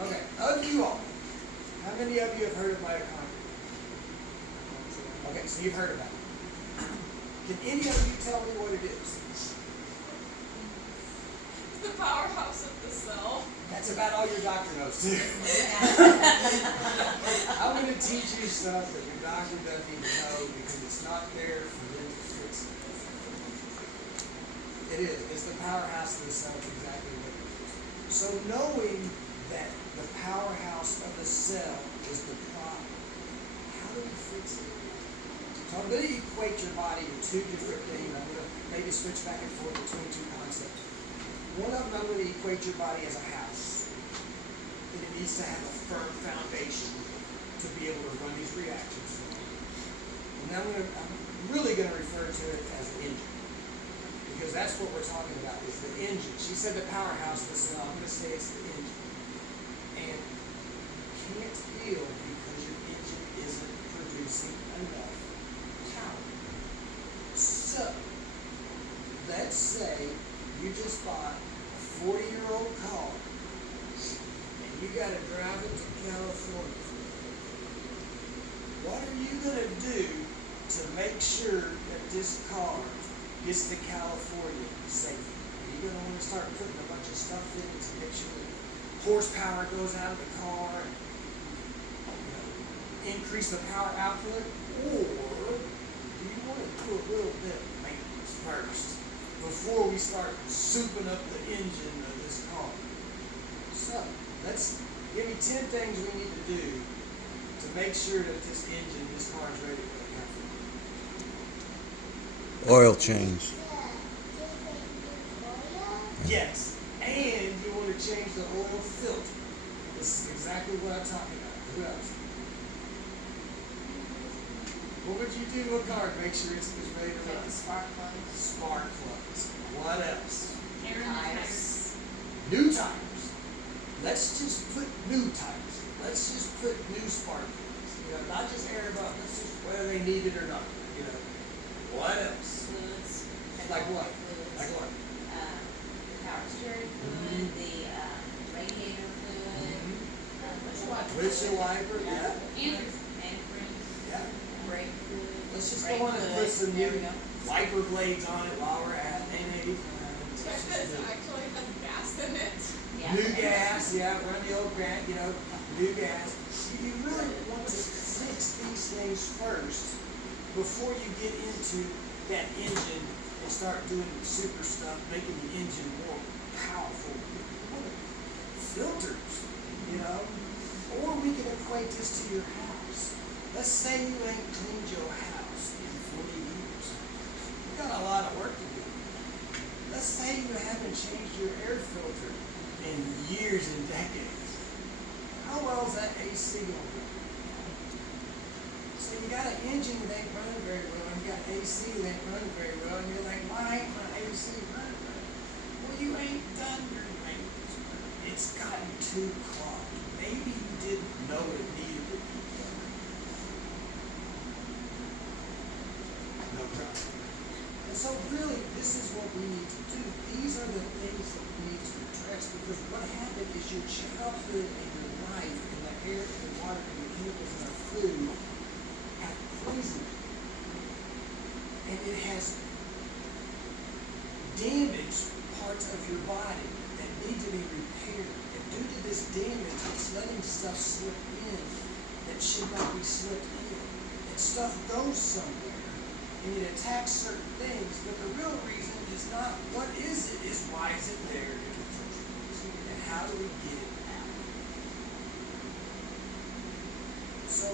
Okay, of you all, how many of you have heard of mitochondria? Okay, so you've heard about it. Can any of you tell me what it is? The powerhouse of the cell. That's about all your doctor knows too. I'm going to teach you stuff that your doctor doesn't even know because it's not there for them to fix it. It is. It's the powerhouse of the cell. It's exactly what it is. So knowing that the powerhouse of the cell is the problem, how do we fix it? So I'm going to equate your body to two different things. I'm going to maybe switch back and forth between two concepts. One of them, I'm going to equate your body as a house. And it needs to have a firm foundation to be able to run these reactions. And then I'm really going to refer to it as an engine. Because that's what we're talking about, is the engine. She said the powerhouse of the cell. I'm going to say it's the engine. And you can't heal because your engine isn't producing enough power. So, let's say you just bought a 40-year-old car and you got to drive it to California. What are you going to do to make sure that this car gets to California safely? Are you going to want to start putting a bunch of stuff in it to make sure that horsepower goes out of the car and increase the power output? Or do you want to do a little bit of maintenance first before we start souping up the engine of this car? So, give me 10 things we need to do to make sure that this car is ready to go to California. Oil change. Yes, and you want to change the oil filter. This is exactly what I'm talking about. Who else? What would you do to a car to make sure it's ready to run? Spark plugs. Spark plugs. What else? Air in the tires. New tires. Let's just put new tires. Let's just put new spark plugs. Not just air about. Let's just whether they need it or not. What else? Fluids. Like what? Fluids. Like what? The power steering fluid, the radiator fluid, Windshield wiper. Yeah. antifreeze, Yeah. brake fluid. Let's just brake go on and put fluid. some There we new go. wiper blades on it while we're at N85. Check this actually has gas in it. Yeah. New gas, run the old grant, new gas. You really want to fix these things first before you get into that engine and start doing super stuff, making the engine more powerful. Filters, Or we can equate this to your house. Let's say you ain't cleaned your house in 40 years. You got a lot of work to do. Let's say you haven't changed your air filter in years and decades. How well is that AC going to run? So you got an engine that ain't running very well, and you got AC that ain't running very well, and you're like, why ain't my AC running right? Well, you ain't done your maintenance. It's gotten too clogged. Maybe you didn't know it needed to be done. No problem. And so really, this is what we need to do. These are the things that we need to address, because what happened is your childhood and your life and the air and the water and the chemicals in our food have poisoned it. And it has damaged parts of your body that need to be repaired. And due to this damage, it's letting stuff slip in that should not be slipped in. And stuff goes somewhere, and it attacks certain things, but the real reason is not what is it, is why is it there in the first place, and how do we get it out. So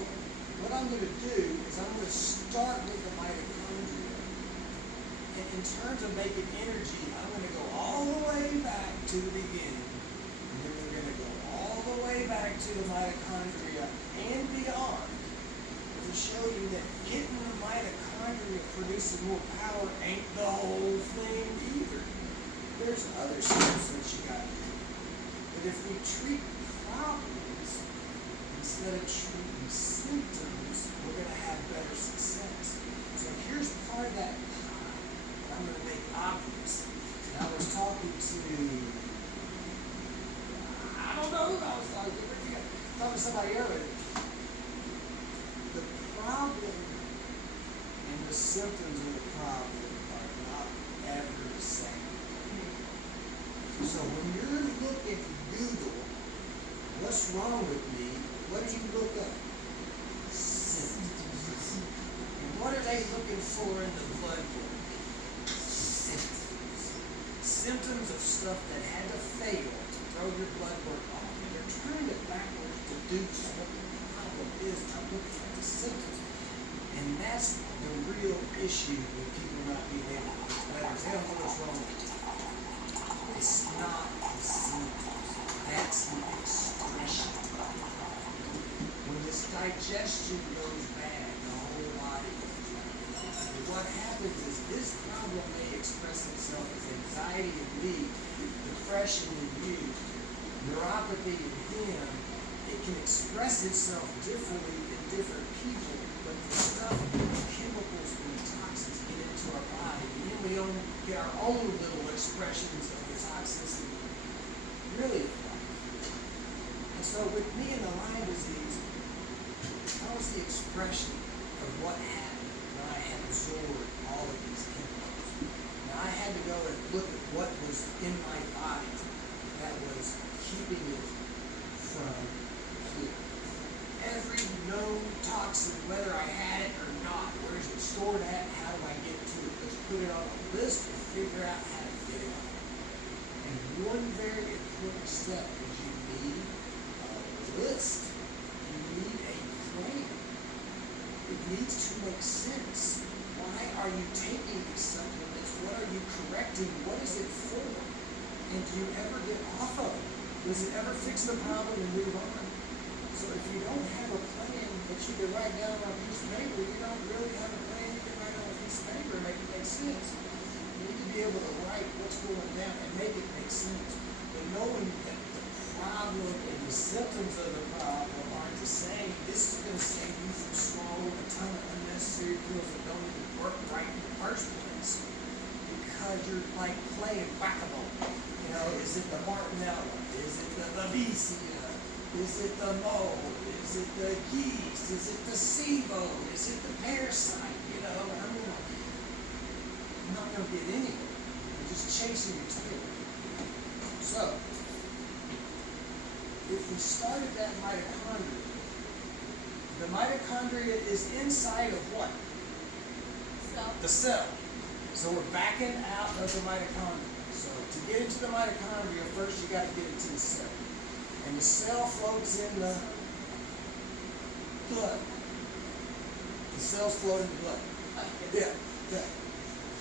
what I'm going to do is I'm going to start with the mitochondria, and in terms of making energy, I'm going to go all the way back to the beginning, and then we're going to go all the way back to the mitochondria and beyond, to show you that getting the mitochondria producing more power ain't the whole thing either. There's other steps that you got to do. But if we treat problems instead of treating symptoms, we're going to have better success. So here's part of that pie that I'm going to make obvious. And I was talking to, I don't know who I was talking to. to somebody earlier, the problem and the symptoms of the problem are not ever the same. So when you're looking at Google, what's wrong with me, what do you look up? Symptoms. And what are they looking for in the blood work? Symptoms. Symptoms of stuff that had to fail to throw your blood work off. And they're trying to backwards deduce what the problem is by looking at the symptoms. And that's the real issue with people not being able to get better. They don't know what's wrong with them. It's not the symptoms. That's the expression. When this digestion goes bad, the whole body goes bad. And what happens is this problem may express itself as anxiety in me, depression in you, neuropathy in him. It can express itself differently in different people, but the stuff, the chemicals and the toxins get into our body. And then we don't get our own little expressions of the toxicity. Really apply. And so with me and the Lyme disease, that was the expression of what happened when I had absorbed all of these chemicals. Now I had to go and look at what was in my body that was keeping it from healing. Every known toxin, whether I had it or not, where is it stored at, how do I get to it? Let's put it on a list and figure out how to get it on. And one very important step is you need a list. You need a plan. It needs to make sense. Why are you taking these supplements? What are you correcting? What is it for? And do you ever get off of it? Does it ever fix the problem and move on? So if you don't have a plan that you can write down on a piece of paper, you don't really have a plan you can write on a piece of paper and make it make sense. You need to be able to write what's going down and make it make sense. But knowing that the problem and the symptoms of the problem aren't the same, this is going to save you from swallowing a ton of unnecessary pills that don't even work right in the first place. Because you're like playing whack-a-mole. You know, is it the Martinella? Is it the Babesia? Is it the mold? Is it the yeast? Is it the SIBO? Is it the parasite? You know, I'm not going to get anywhere. I'm just chasing your tail. So, if we started that mitochondria, the mitochondria is inside of what? Cell. The cell. So we're backing out of the mitochondria. So to get into the mitochondria, first you got to get into the cell. And the cell floats in the blood. The cells float in the blood. Yeah.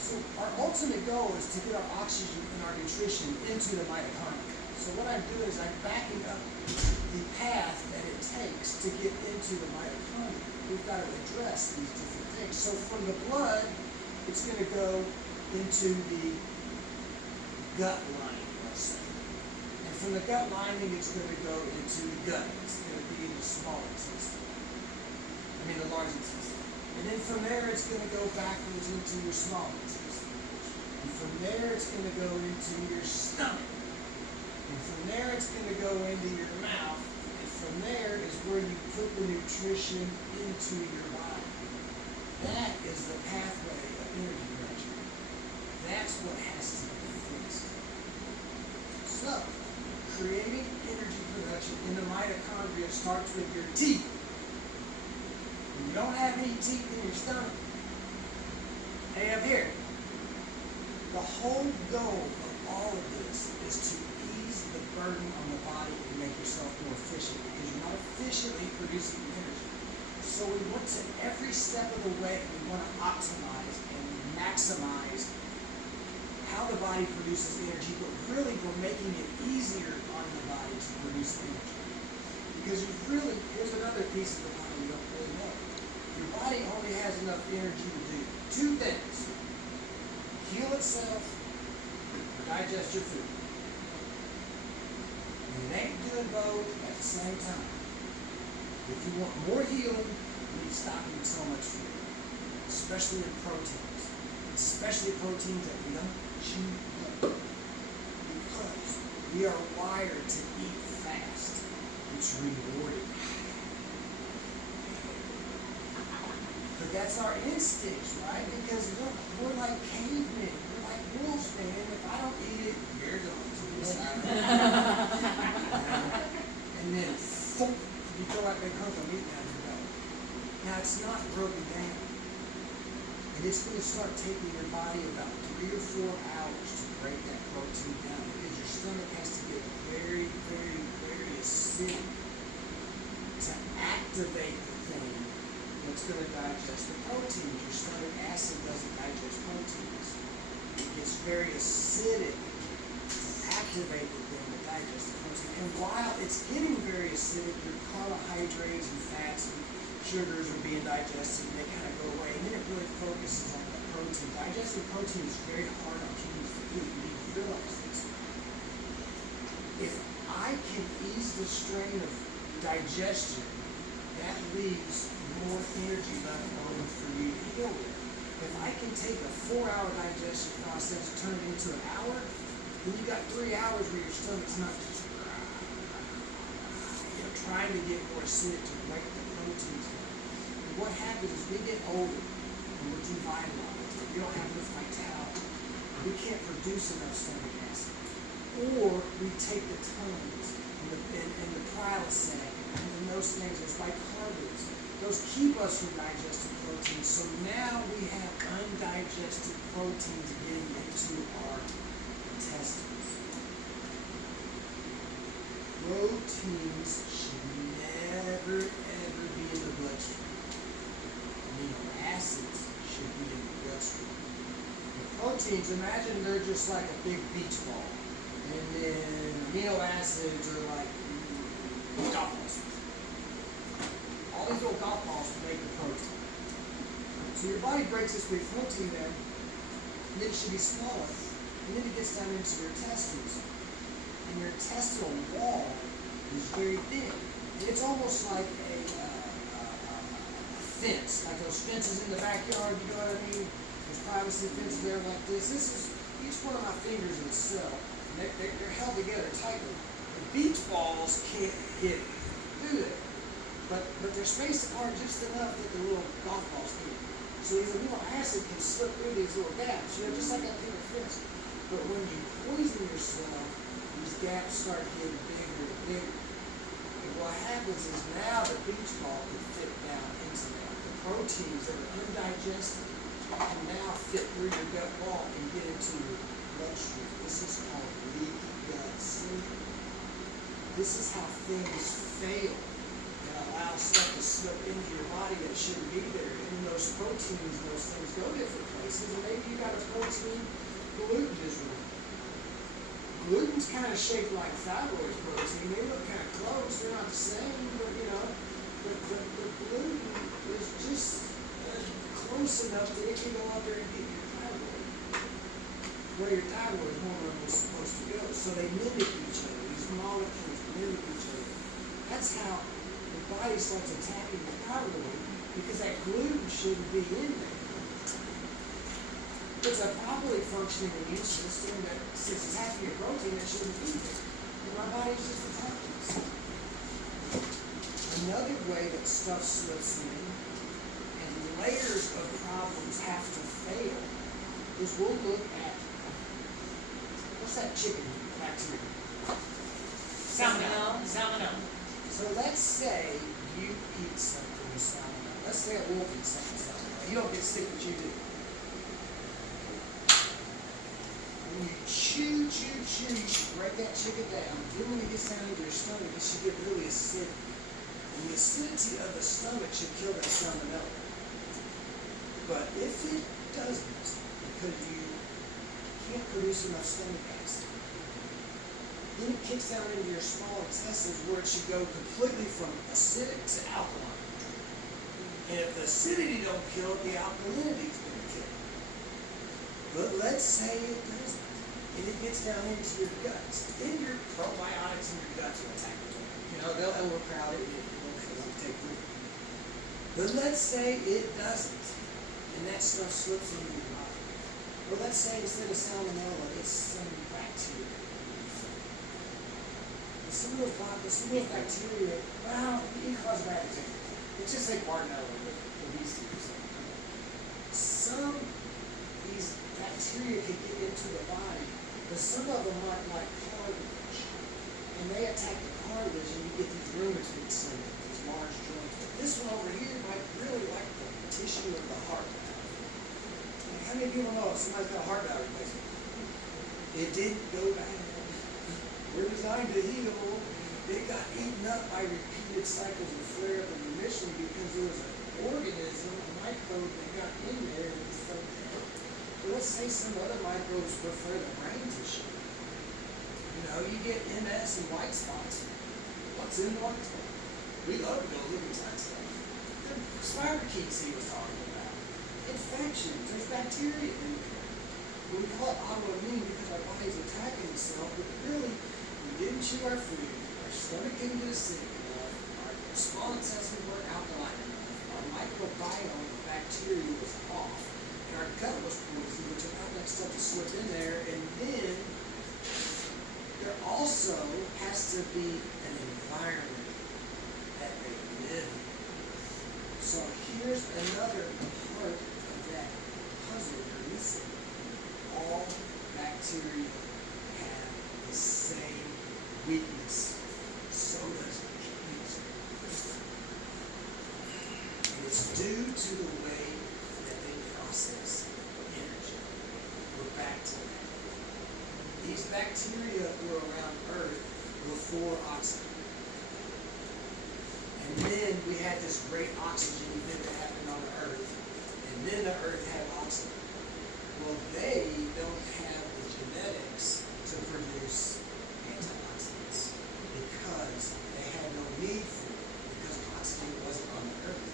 So our ultimate goal is to get our oxygen and our nutrition into the mitochondria. So what I'm doing is I'm backing up the path that it takes to get into the mitochondria. We've got to address these different things. So from the blood, it's going to go into the gut lining, let's say. And from the gut lining, it's going to go into the gut. It's going to be in the small intestine. The large intestine. And then from there, it's going to go backwards into your small intestine. And from there, it's going to go into your stomach. And from there, it's going to go into your mouth. And from there is where you put the nutrition into your body. That is the pathway of energy production. That's what has to be fixed. So, creating energy production in the mitochondria starts with your teeth. When you don't have any teeth in your stomach, hey, up here, the whole goal of all of this is to ease the burden on the body and make yourself more efficient because you're not efficiently producing energy. So we want to, every step of the way, we want to optimize and maximize how the body produces energy, but really we're making it easier on the body to produce energy. Because here's another piece of the body you don't really know. Your body only has enough energy to do two things: heal itself or digest your food. And it ain't doing both at the same time. If you want more healing, you need to stop eating so much food, especially in proteins, especially proteins that we don't chew up, because we are wired to eat fast. We It's rewarding. But that's our instincts, right? Because look, we're like cavemen. We're like wolves, man. If I don't eat it, you're going to. And then, thump, you throw that big hunk of meat down your belly. Now, it's not broken down. And it's going to start taking your body about 3 or 4 hours to break that protein down because your stomach has to get very, very, very acidic to activate the thing that's going to digest the proteins. Your stomach acid doesn't digest proteins. It gets very acidic to activate the thing to digest the protein. And while it's getting very acidic, your carbohydrates and fats and sugars are being digested and they kind of go away. And then it really focuses on the protein. Digesting protein is very hard on humans to do. You need to realize this. If I can ease the strain of digestion, that leaves more energy left over for you to heal with. If I can take a 4-hour digestion process, turn it into an hour, then you got 3 hours where your stomach's not just trying to get more acidic to break the proteins down. And what happens is we get older and we're devitalized. We don't have enough vitality. We can't produce enough stomach acid. Or we take the tums and the prilosec and those things, those bicarbonates. Those keep us from digesting proteins. So now we have undigested proteins getting into our intestines. Proteins should never, ever be in the bloodstream. Amino acids should be in the bloodstream. The proteins, imagine they're just like a big beach ball. And then amino acids are like golf balls. All these little golf balls to make the protein. So your body breaks this big protein down, and then it should be smaller. And then it gets down into your intestines. And your intestinal wall is very thin. And it's almost like a fence, like those fences in the backyard, you know what I mean? There's privacy fences there like this. This is each one of my fingers in a cell. And they're held together tightly. The beach balls can't get through it. But they're spaced apart just enough that the little golf balls can. So these amino acid can slip through these little gaps, just like that little fence. But when you poison yourself, these gaps start getting bigger and bigger. And what happens is now the beach ball can fit down into that. The proteins that are undigested can now fit through your gut wall and get into your bloodstream. This is called leaky gut syndrome. This is how things fail and allow stuff to slip into your body that shouldn't be there. And those proteins, those things go different places. And maybe you got a protein gluten disorder. Gluten's kind of shaped like thyroid protein. They look kind of close. They're not the same, but But gluten is just close enough that it can go out there and get your thyroid where your thyroid hormone was supposed to go. So they mimic each other. These molecules mimic each other. That's how the body starts attacking the thyroid because that gluten shouldn't be in there. It's a properly functioning immune system that since it's attacking your protein that shouldn't be there. And my body's just attacking itself. Another way that stuff slips in and layers of problems have to fail is we'll look at what's that chicken bacteria? Salmonella. Salmonella. So let's say you eat something with salmonella. Let's say a wolf eats something with salmonella. You don't get sick, but you do. When you chew, you should break that chicken down. Then when it gets down into your stomach, it should get really acidic. And the acidity of the stomach should kill that salmonella. But if it doesn't, because you can't produce enough stomach acid, then it kicks down into your small intestines where it should go completely from acidic to alkaline. And if the acidity don't kill it, the alkalinity is going to kill it. But let's say it doesn't. And it gets down into your guts. Then your probiotics in your guts will attack it. They'll overcrowd it and it'll take root. But let's say it doesn't. And that stuff slips into your body. Well, let's say instead of salmonella, it's some bacteria. The some of those bacteria, well, you can cause bad example. Let's just say Bartonella with obesity or something. Some of these bacteria can get into the body, but some of them might like cartilage. And they attack the cartilage and you get these rheumatoid symptoms, these large joints. But this one over here might really like the tissue of the heart. And how many people know if somebody's got a heart valve replacement? It didn't go bad. We're designed to heal. It got eaten up by repeated cycles of flare-up and remission because there was an organism, a microbe that got in there and it fell down. But let's say some other microbes prefer the brain tissue. You know, you get MS and white spots. What's in the white spot? We love to go look inside stuff. The spirochetes he was talking about. Infections. There's bacteria in there. We call it autoimmune because our body's attacking itself, but really, we didn't chew our food, our stomach didn't get acidic enough, our small intestine weren't alkaline enough, our microbiome of bacteria was off, and our gut was poisoned, which allowed that stuff to slip in there, and then there also has to be an environment that they live in. So here's another part of that puzzle you're missing. All bacteria have the same weakness. So does cancer. And it's due to the way that they process energy. We're back to that. These bacteria were around Earth before oxygen. And then we had this great oxygen event that happened on the Earth. And then the Earth had oxygen. Well, they don't have the genetics to produce antioxidants because they had no need for it because oxygen wasn't on the Earth.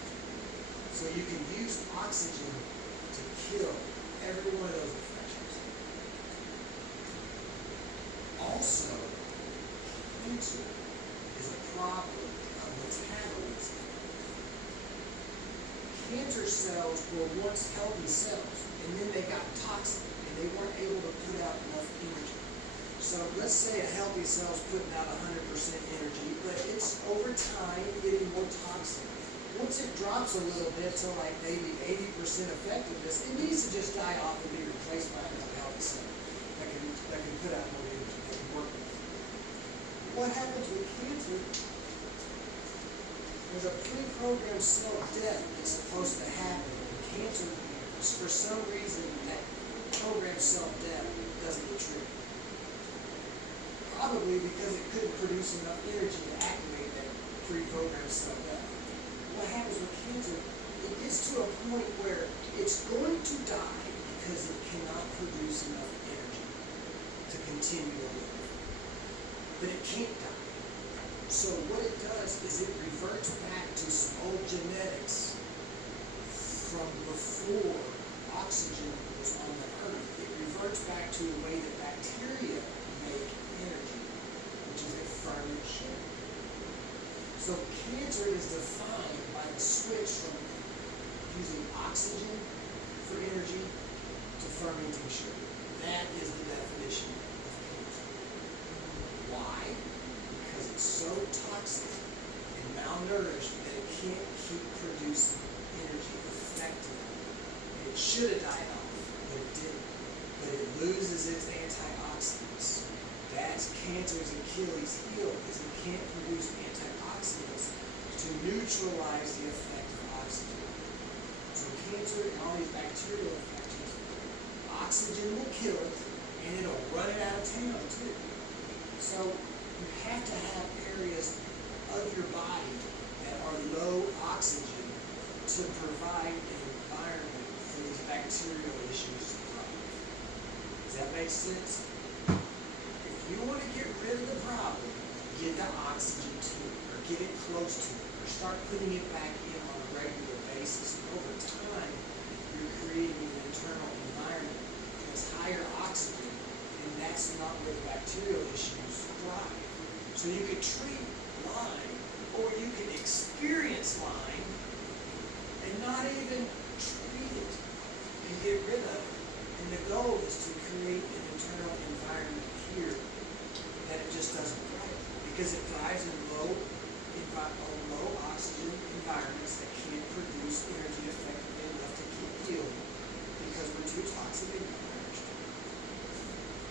So you can use oxygen to kill every one of those infections. Also, cancer is a problem of metabolism. Cancer cells were once healthy cells, and then they got toxic, and they weren't able to put out enough energy. So let's say a healthy cell is putting out 100% energy, but it's over time getting more toxic. Once it drops a little bit to like maybe 80% effectiveness, it needs to just die off and be replaced by another healthy cell that can put out more energy, that can work with it. What happens with cancer? There's a pre-programmed cell death that's supposed to happen. And cancer, for some reason, that programmed cell death doesn't get triggered. Probably because it couldn't produce enough energy to activate that pre-programmed cell death. What happens with cancer? It gets to a point where it's going to die because it cannot produce enough energy to continue to live. But it can't die. So what it does is it reverts back to some old genetics from before oxygen was on the earth. It reverts back to the way that bacteria make energy, which is a ferment sugar. So cancer is defined by the switch from using oxygen for energy to fermenting sugar. That is the definition of cancer. Why? Because it's so toxic and malnourished that it can't keep producing energy effectively. It should have died off, but it didn't. But it loses its antioxidants. That's cancer's Achilles heel, is it can't produce antioxidants to neutralize the effect of oxygen. So cancer and all these bacterial infections, oxygen will kill it, and it'll run it out of town too. So you have to have areas of your body that are low oxygen to provide an environment for these bacterial issues to thrive. Does that make sense? If you want to get rid of the problem, get the oxygen to it, or get it close to it, or start putting it back in on a regular basis. And over time, you're creating an internal environment that's higher oxygen, and that's not where the bacterial issues thrive. So you could treat Lyme, or you can experience Lyme and not even treat it and get rid of it. And the goal is to create an internal environment here that it just doesn't thrive because it thrives in low oxygen environments that can't produce energy effectively enough to keep healing because we're too toxic and damaged.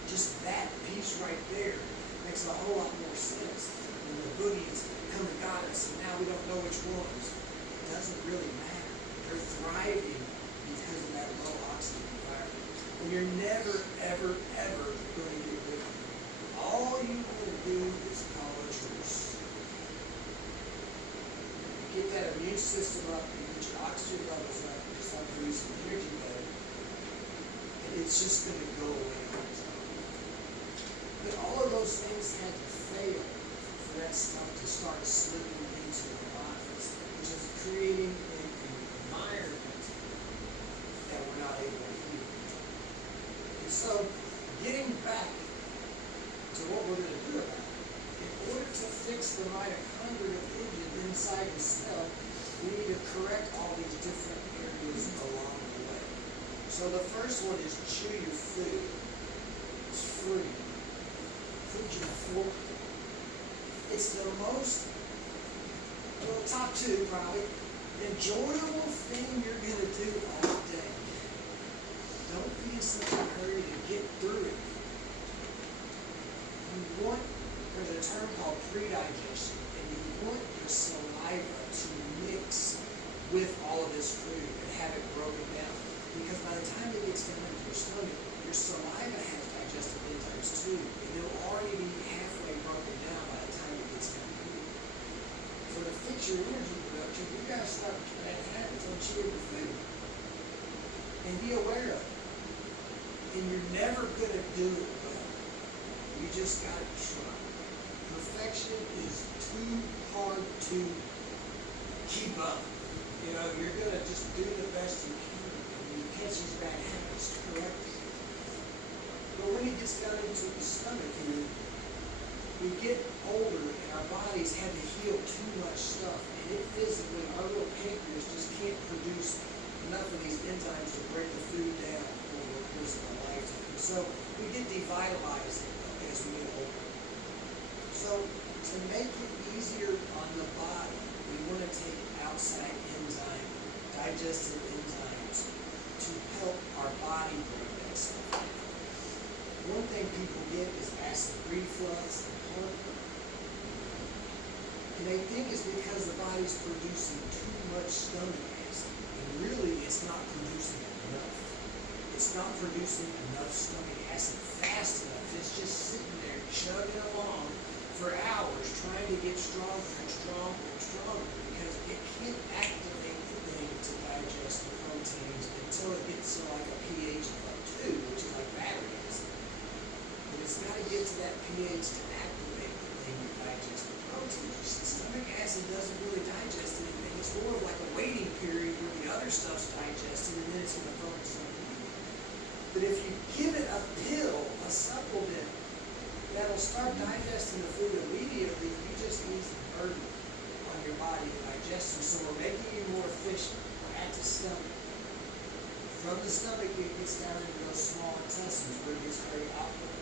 Just that piece right there makes a whole lot more sense when the boogies come and got us and now we don't know which ones. It doesn't really matter. They're thriving because of that low oxygen environment. And you're never, ever, ever going to get rid of them. All you want to do is call a truce. Get that immune system up, and get your oxygen levels up, and just start producing energy better. And it's just going to go away on its own. But all of those things had to fail for that stuff to start slipping into our bodies, which is creating an environment that we're not able to heal. And so, getting back to what we're going to do about it, in order to fix the mitochondrial engine inside the cell, we need to correct all these different areas along the way. So the first one is chew your food. It's free. Food's your fork. It's the most, well, top two probably, enjoyable thing you're going to do all day. Don't be in such a hurry to get through it. There's a term called pre-digestion, and you want your saliva to mix with all of this food and have it broken down. Because by the time it gets down into your stomach, your saliva has digestive enzymes too, and it'll already be halfway broken down by the time it gets down here. So to fix your energy production, you gotta start bad habits on chewing your food. And be aware of it. And you're never gonna do it well. You just gotta try. Perfection is too hard to keep up. You know, you're gonna just do the best you can. And you catch these bad habits to correct it. But when it gets down into the stomach here, we get older and our bodies have to heal too much stuff. And it physically, our little pancreas just can't produce enough of these enzymes to break the food down over the course of our lifetime. So we get devitalized as we get older. So to make it easier on the body, we want to take outside digestive enzymes to help our body break that stuff. One thing people get is acid reflux and heartburn. And they think it's because the body's producing too much stomach acid. And really, it's not producing enough. It's not producing enough stomach acid fast enough. It's just sitting there chugging along for hours trying to get stronger and stronger and stronger because it can't activate the thing to digest the proteins until it gets to like a pH of like 2, which is like battery acid. But it's got to get to that pH to activate the thing to digest the proteins. The stomach acid doesn't really digest anything. It's more of like a waiting period where the other stuff's digested and then it's going to focus on it. But if you give it a pill, a supplement, that'll start digesting the food immediately, you just ease the burden on your body to digest it. So we're making you more efficient. We're at the stomach. From the stomach, it gets down into those small intestines where it gets very awkward.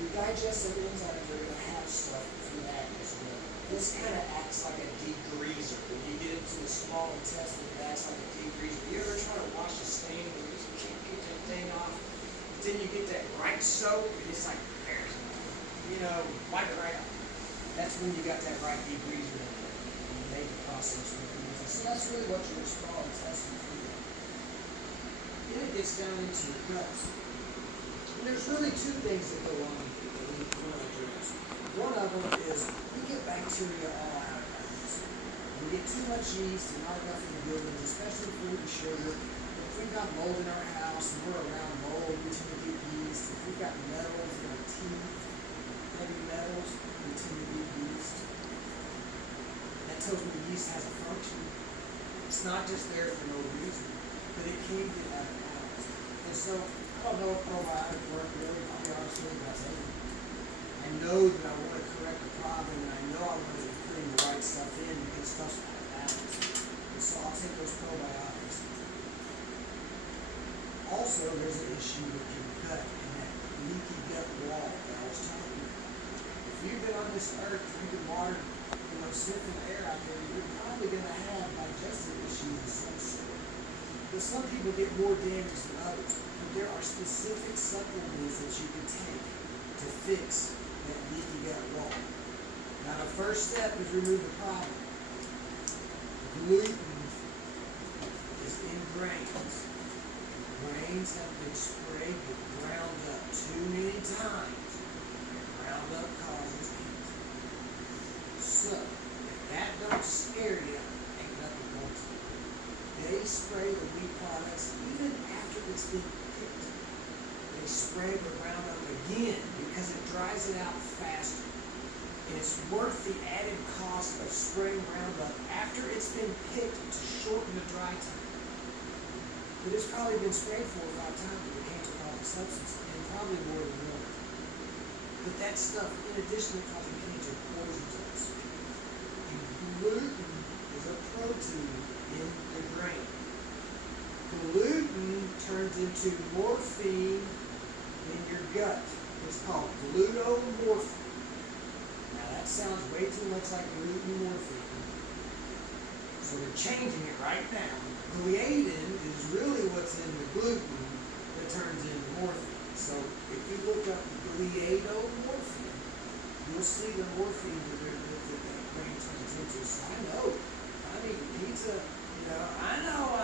Your digestive enzymes are going to have stuff for that as well. This kind of acts like a degreaser. When you get into the small intestine, it acts like a degreaser. You ever try to wash a stain and you just can't get that thing off? Then you get that right soap, and it's like, you know, wipe it right off. That's when you got that right degreaser in there. And you make the process for the So that's really what your small intestine is doing. Then it gets down into your guts. And there's really two things that go on here that we want to address. One of them is we get bacteria all out of our guts. We get too much yeast and not enough in the buildings, especially food and sugar. If we've got mold in our house and we're around mold, we tend to get yeast. If we've got metals in our teeth, heavy metals, we tend to get yeast. That tells me the yeast has a function. It's not just there for no reason, but it can get out of balance. And so, I don't know if probiotics work really, I'll be honest with you, but I tell you, I know that I want to correct the problem, and I know I want to be putting the right stuff in because stuff's out of balance. And so I'll take those probiotics. Also, there's an issue with your gut and that leaky gut wall that I was talking about. If you've been this earth, drinking water, sniffing the air out there, you're probably going to have digestive issues of some sort. But some people get more damage than others. But there are specific supplements that you can take to fix that leaky gut wall. Now the first step is remove the problem. Gluten is in grains. Grains have been sprayed with ground up too many times. And ground up causes cancer. So, if that don't scare you, ain't nothing going to. They spray the wheat products even after it's been picked. They spray the ground up again because it dries it out faster. And it's worth the added cost of spraying Roundup after it's been picked to shorten the dry time. But it's probably been sprayed 4 or 5 times with a cancer-causing substance, and probably more than one. But that stuff, in addition to causing cancer, poisons us. And gluten is a protein in the grain. Gluten turns into morphine in your gut. It's called glutamorphine. Now that sounds way too much like gluten morphine. So they're changing it right now. Gliadin is really what's in the gluten that turns into morphine. So if you look up gliadomorphine, you'll see the morphine derivative that that grain turns into. So I know, if I'm eating pizza, I know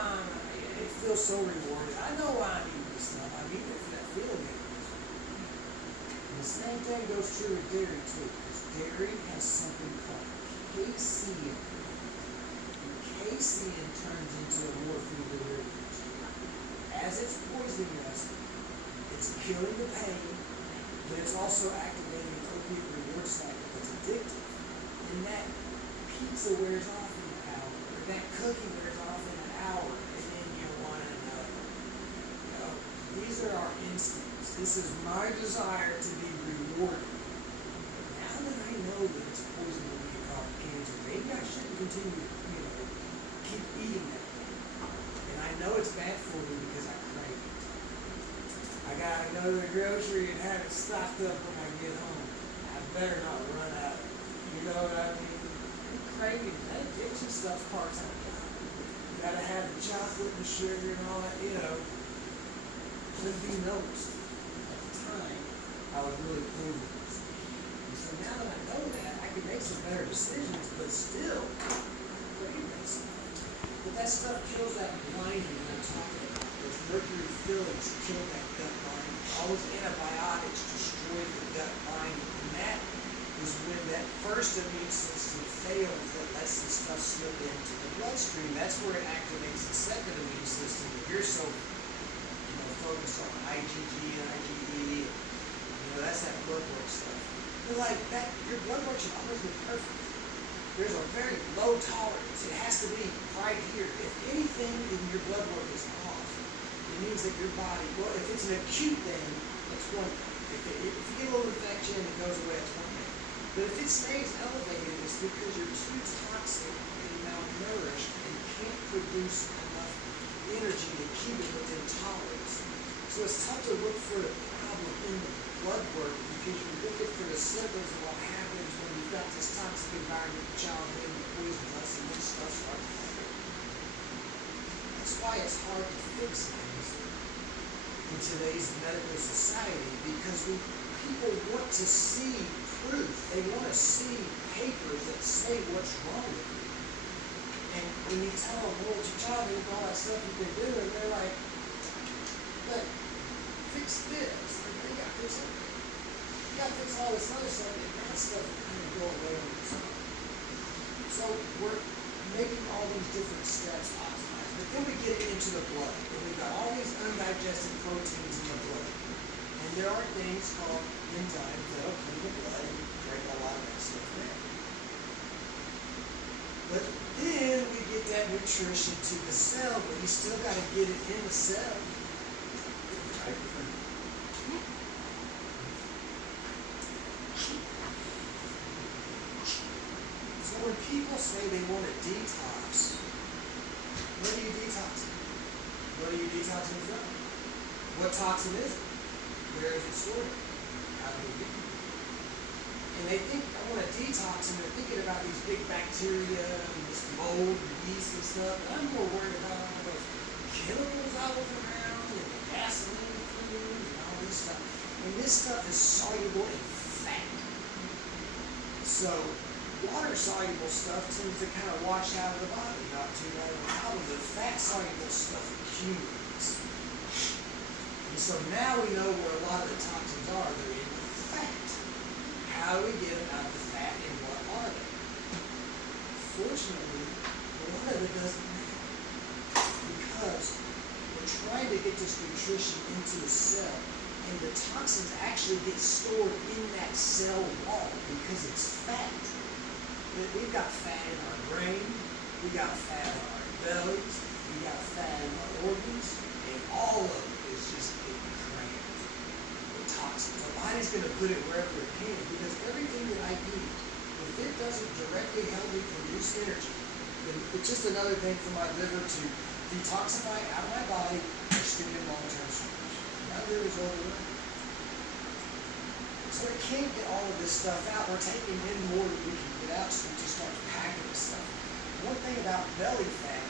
it feels so rewarding. I know why I'm eating this stuff. I'm eating it for that feeling. And the same thing goes true with dairy too. Dairy has something called casein. And casein turns into a morphine derivative. As it's poisoning us, it's killing the pain, but it's also activating an opiate reward cycle that's addictive. And that pizza wears off in an hour, or that cookie wears off in an hour, and then you want another. These are our instincts. This is my desire to be rewarded. Now that I know that it's poison that we can cause cancer, maybe I shouldn't continue to, keep eating that thing. And I know it's bad for me because I crave it. I gotta go to the grocery and have it stocked up when I get home. I better not run out. You know what I mean? Craving, that addiction stuff's part-time. You gotta have the chocolate and the sugar and all that, Couldn't be noticed at the time. I was really cool with this. So now that I know that, I can make some better decisions, but still, crave that stuff. But that stuff kills that lining that I'm talking about. Those mercury fillings kill that gut lining. All those antibiotics destroy the gut lining. And that is when that first immune system fails that lets the stuff slip into the bloodstream. That's where it activates the second immune system. If you're so focused on IgG and IgE, that's that blood work stuff. But like that, your blood work should always be perfect. There's a very low tolerance. It has to be right here. If anything in your blood work is off, it means that your body, well, if it's an acute thing, that's one thing. If you get a little infection and it goes away, that's one thing. But if it stays elevated, it's because you're too toxic and malnourished and can't produce enough energy to keep it within tolerance. So it's tough to look for the problem in the blood work because you're looking for the symptoms of what happens when you've got this toxic environment in childhood and poison us and this stuff starts happening. That's why it's hard to fix things in today's medical society because people want to see proof. They want to see papers that say what's wrong with you. And when you tell them, well, it's your childhood and all that stuff you've been doing, they're like, but fix this. They got to fix it. You got to fix all this other stuff, and that stuff will kind of go away on its own. So we're making all these different steps optimized. But then we get into the blood, and we've got all these undigested proteins in the blood. And there are things called enzymes that'll clean the blood and break a lot of that stuff down. But then we get that nutrition to the cell, but you still got to get it in the cell. So when people say they want a detox, what are you detoxing? What are you detoxing from? What toxin is it? Where is it stored? How do you get it? And they think, I want to detox, and they're thinking about these big bacteria and this mold and yeast and stuff. And I'm more worried about all those chemicals I was around and the gasoline fumes and all this stuff. And this stuff is soluble in fat. So water-soluble stuff tends to kind of wash out of the body, not too bad of a problem, but fat-soluble stuff accumulates. And so now we know where a lot of the toxins are. They're in the fat. How do we get them out of the fat, and what are they? Fortunately, a lot of it doesn't matter, because we're trying to get this nutrition into the cell, and the toxins actually get stored in that cell wall because it's fat. We've got fat in our brain, we got fat in our bellies, we got fat in our organs, and all of it is just getting crammed with toxins. The body's going to put it wherever it can, because everything that I eat, if it doesn't directly help me produce energy, then it's just another thing for my liver to detoxify out of my body or stick in long-term storage. My liver's overrun. So we can't get all of this stuff out. We're taking in more than we can get out, so we just start packing this stuff. One thing about belly fat,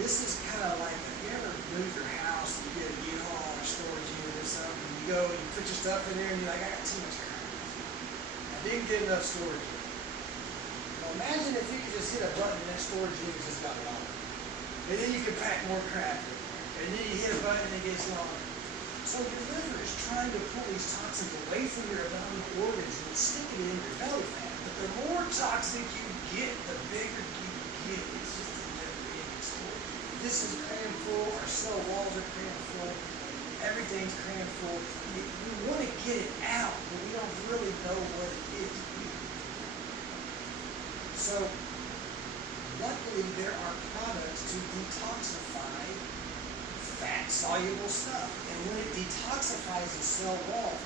this is kind of like, you ever move your house and you get a U-Haul or storage unit or something, and you go and you put your stuff in there and you're like, I got too much crap. I didn't get enough storage unit. Now imagine if you could just hit a button and that storage unit just got longer. And then you could pack more crap in there. And then you hit a button and it gets longer. So your liver is trying to pull these toxins away from your abdominal organs and stick it in your belly fat. But the more toxic you get, the bigger you get. It's just a never-ending story. This is crammed full. Our cell walls are crammed full. Everything's crammed full. We want to get it out, but we don't really know what it is. So, luckily, there are products to detoxify fat-soluble stuff. And when it detoxifies the cell wall,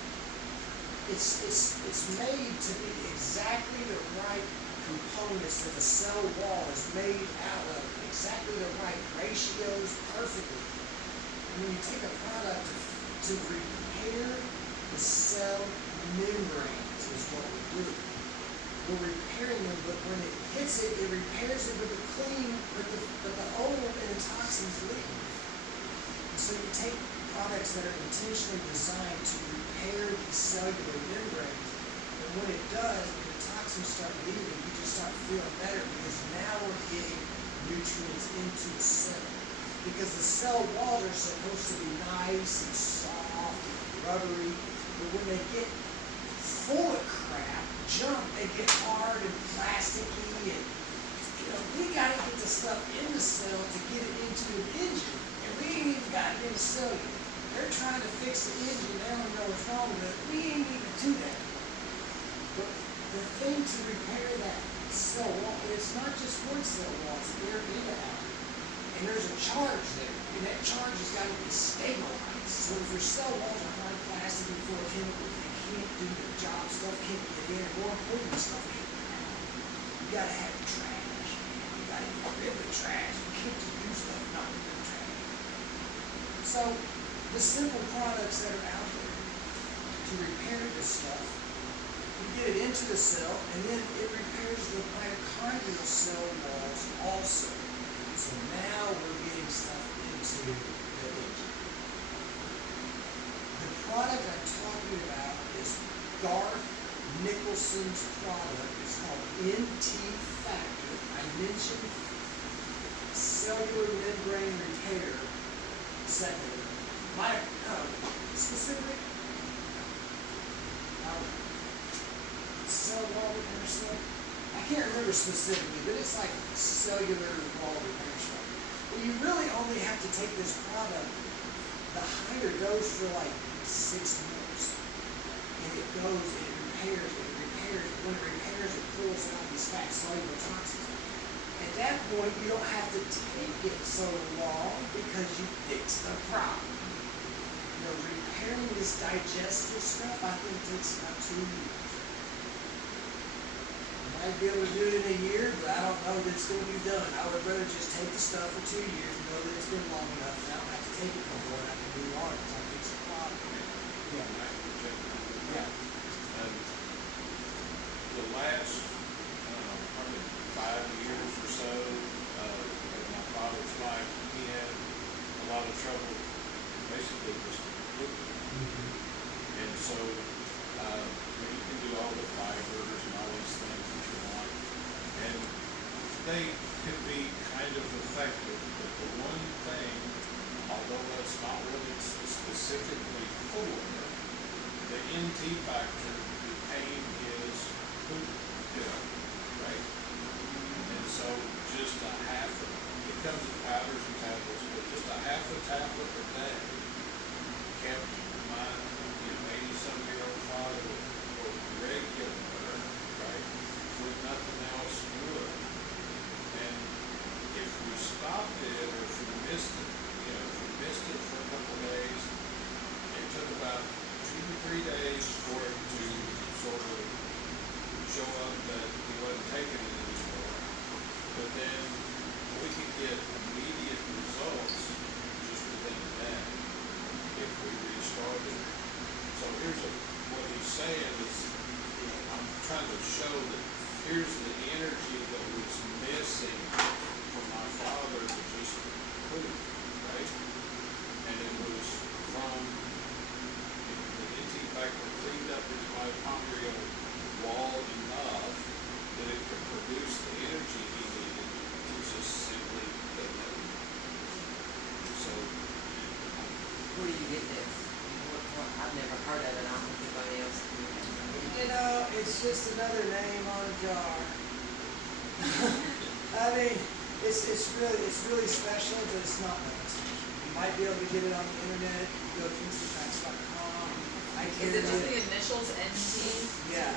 it's made to be exactly the right components that the cell wall is made out of, exactly the right ratios, perfectly. And when you take a product to repair the cell membranes is what we do. We're repairing them, but when it hits it, it repairs it with the clean, but the old and the toxins leave. And so you take products that are intentionally designed to repair these cellular membranes, and when it does, and the toxins start leaving, you just start feeling better, because now we're getting nutrients into the cell. Because the cell walls are supposed to be nice and soft and rubbery, but when they get full of crap, junk, they get hard and plasticky, and we gotta get the stuff in the cell to get it into an engine. And we ain't even got it in the cell yet. They're trying to fix the engine, they don't know what's wrong with it. We ain't even do that. But the thing to repair that cell wall, it's not just one cell wall, it's air and out. And there's a charge there, and that charge has got to be stabilized. So if your cell walls are hard plastic and full of chemicals, they can't do their job, stuff can't get in, and more importantly, stuff can't get out. You gotta have trash. You gotta get rid of the trash. You can't just do stuff not with the trash. So the simple products that are out there to repair this stuff, you get it into the cell, and then it repairs the mitochondrial cell walls also. So now we're getting stuff into the engine. The product I'm talking about is Garth Nicholson's product. It's called NT Factor. I mentioned cellular membrane repair second. Specifically, cell wall repair stuff. I can't remember specifically, but it's like cellular wall repair stuff. Well, you really only have to take this product, the higher dose, for like 6 months. And it goes and it repairs, and it repairs. When it repairs, it pulls out these fat soluble toxins. At that point, you don't have to take it so long because you fixed the problem. Repairing this digestive stuff, I think, takes about 2 years. I'd be able to do it in a year, but I don't know that it's going to be done. I would rather just take the stuff for 2 years and know that it's been long enough, and I don't have to take it no more, and I can move on because I fix the problem. Yeah. Yeah. the last, probably 5 years or so of my father's life, he had a lot of trouble, basically just pooping. And so, you can do all the fibers and all these things that you want, and they can be kind of effective, but the one thing, although that's not what it's specifically for, the NT factor, the pain is poop, right? And so just a half, it comes in powders and tablets, but just a half a tablet a day kept my, 80-some-year-old father regular, right, when nothing else would. And if we stopped it, or if we missed it, for a couple days, it took about 2 to 3 days for it to sort of show up that he wasn't taking it anymore. But then we could get immediate results just within a day if we restarted. So what he's saying is, I'm trying to show that here's the energy that was missing from my father to just poop, right? And it was from the NT factor cleaned up his mitochondrial wall enough that it could produce the energy he needed to just simply live. So, Where do you get this? I've never heard of it. I don't think anybody else can. It's just another name on a jar. I mean, it's really special, but it's not that special. You might be able to get it on the internet. Go to instafacts.com. Is it just the initials NT? Yeah.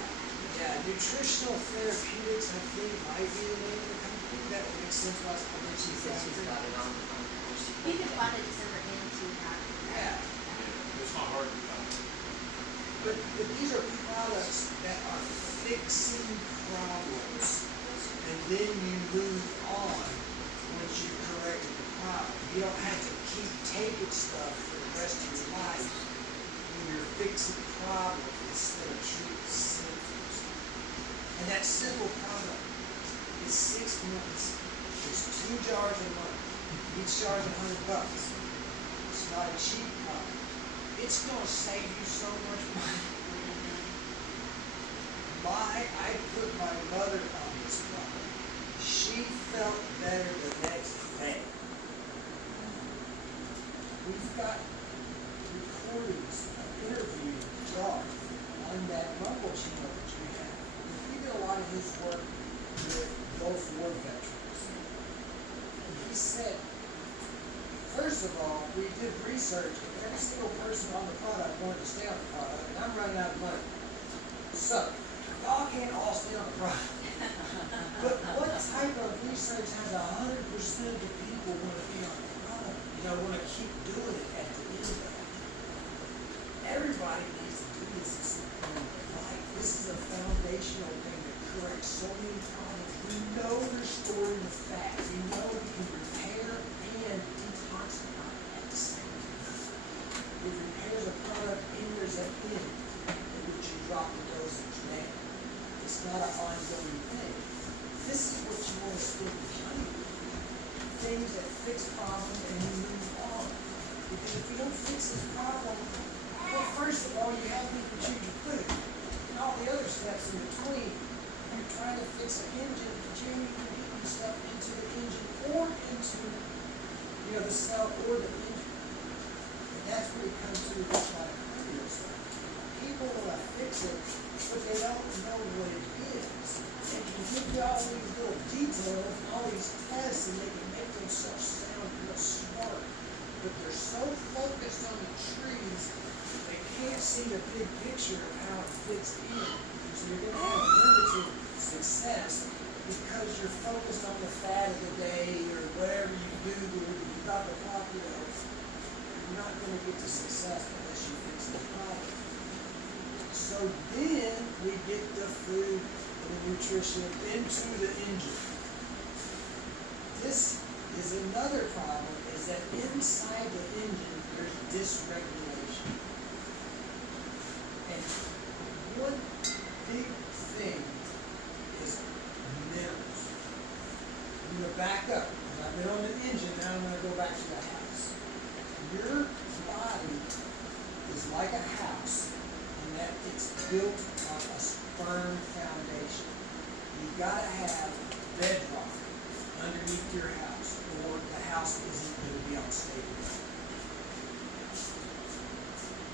Nutritional Therapeutics, I think, might be the name of the company. That would make sense. She said she's got it on You can find it December into that. Yeah. it's not hard to find. But these are products that are fixing problems, and then you move on once you've corrected the problem. You don't have to keep taking stuff for the rest of your life when you're fixing problems instead of treating symptoms. And that simple product is 6 months. It's 2 jars a month. Each jar is $100. It's not a cheap product. It's going to save you so much money. I put my mother on this product. She felt better the next day. We've got recordings of interviews with Jar on that Rumble channel that we have. He did a lot of his work with Gulf War veterans. And he said, first of all, we did research, and every single person on the product wanted to stay on the product, and I'm running out of money. So, y'all can't all stay on the product. But what type of research has 100% of the people want to be on the product? Want to keep doing it at the end of it. Everybody needs to do this at some point in their life. This is a foundational thing that corrects so many problems. We know we're storing the fat. We know we can repair and detoxify at the same time. It repairs a product and there's an end at which you drop the dosage down. It's not an ongoing thing. This is what you want to spend your time with. Things that fix problems and you move on. Because if you don't fix this problem, well, first of all, you haven't even chewed your food. And all the other steps in between, you're trying to fix an engine, but you ain't even getting stuff into the engine or into, the cell or the engine. And that's where it comes to this mitochondrial stuff. People want to fix it, but they don't know what it is. They can give you all these little details and all these tests, and they can make themselves sound real smart. But they're so focused on the trees, they can't see the big picture of how it fits in. So you're going to have limited success because you're focused on the fad of the day or whatever you do, or you got the popular. You're not going to get to success unless you fix the problem. So then we get the food and the nutrition into the engine. This is another problem, is that inside the engine there's dysregulation. And one big thing back up, because I've been on the engine, now I'm gonna go back to the house. Your body is like a house, in that it's built on a firm foundation. You've gotta have bedrock underneath your house, or the house isn't gonna be on stable ground.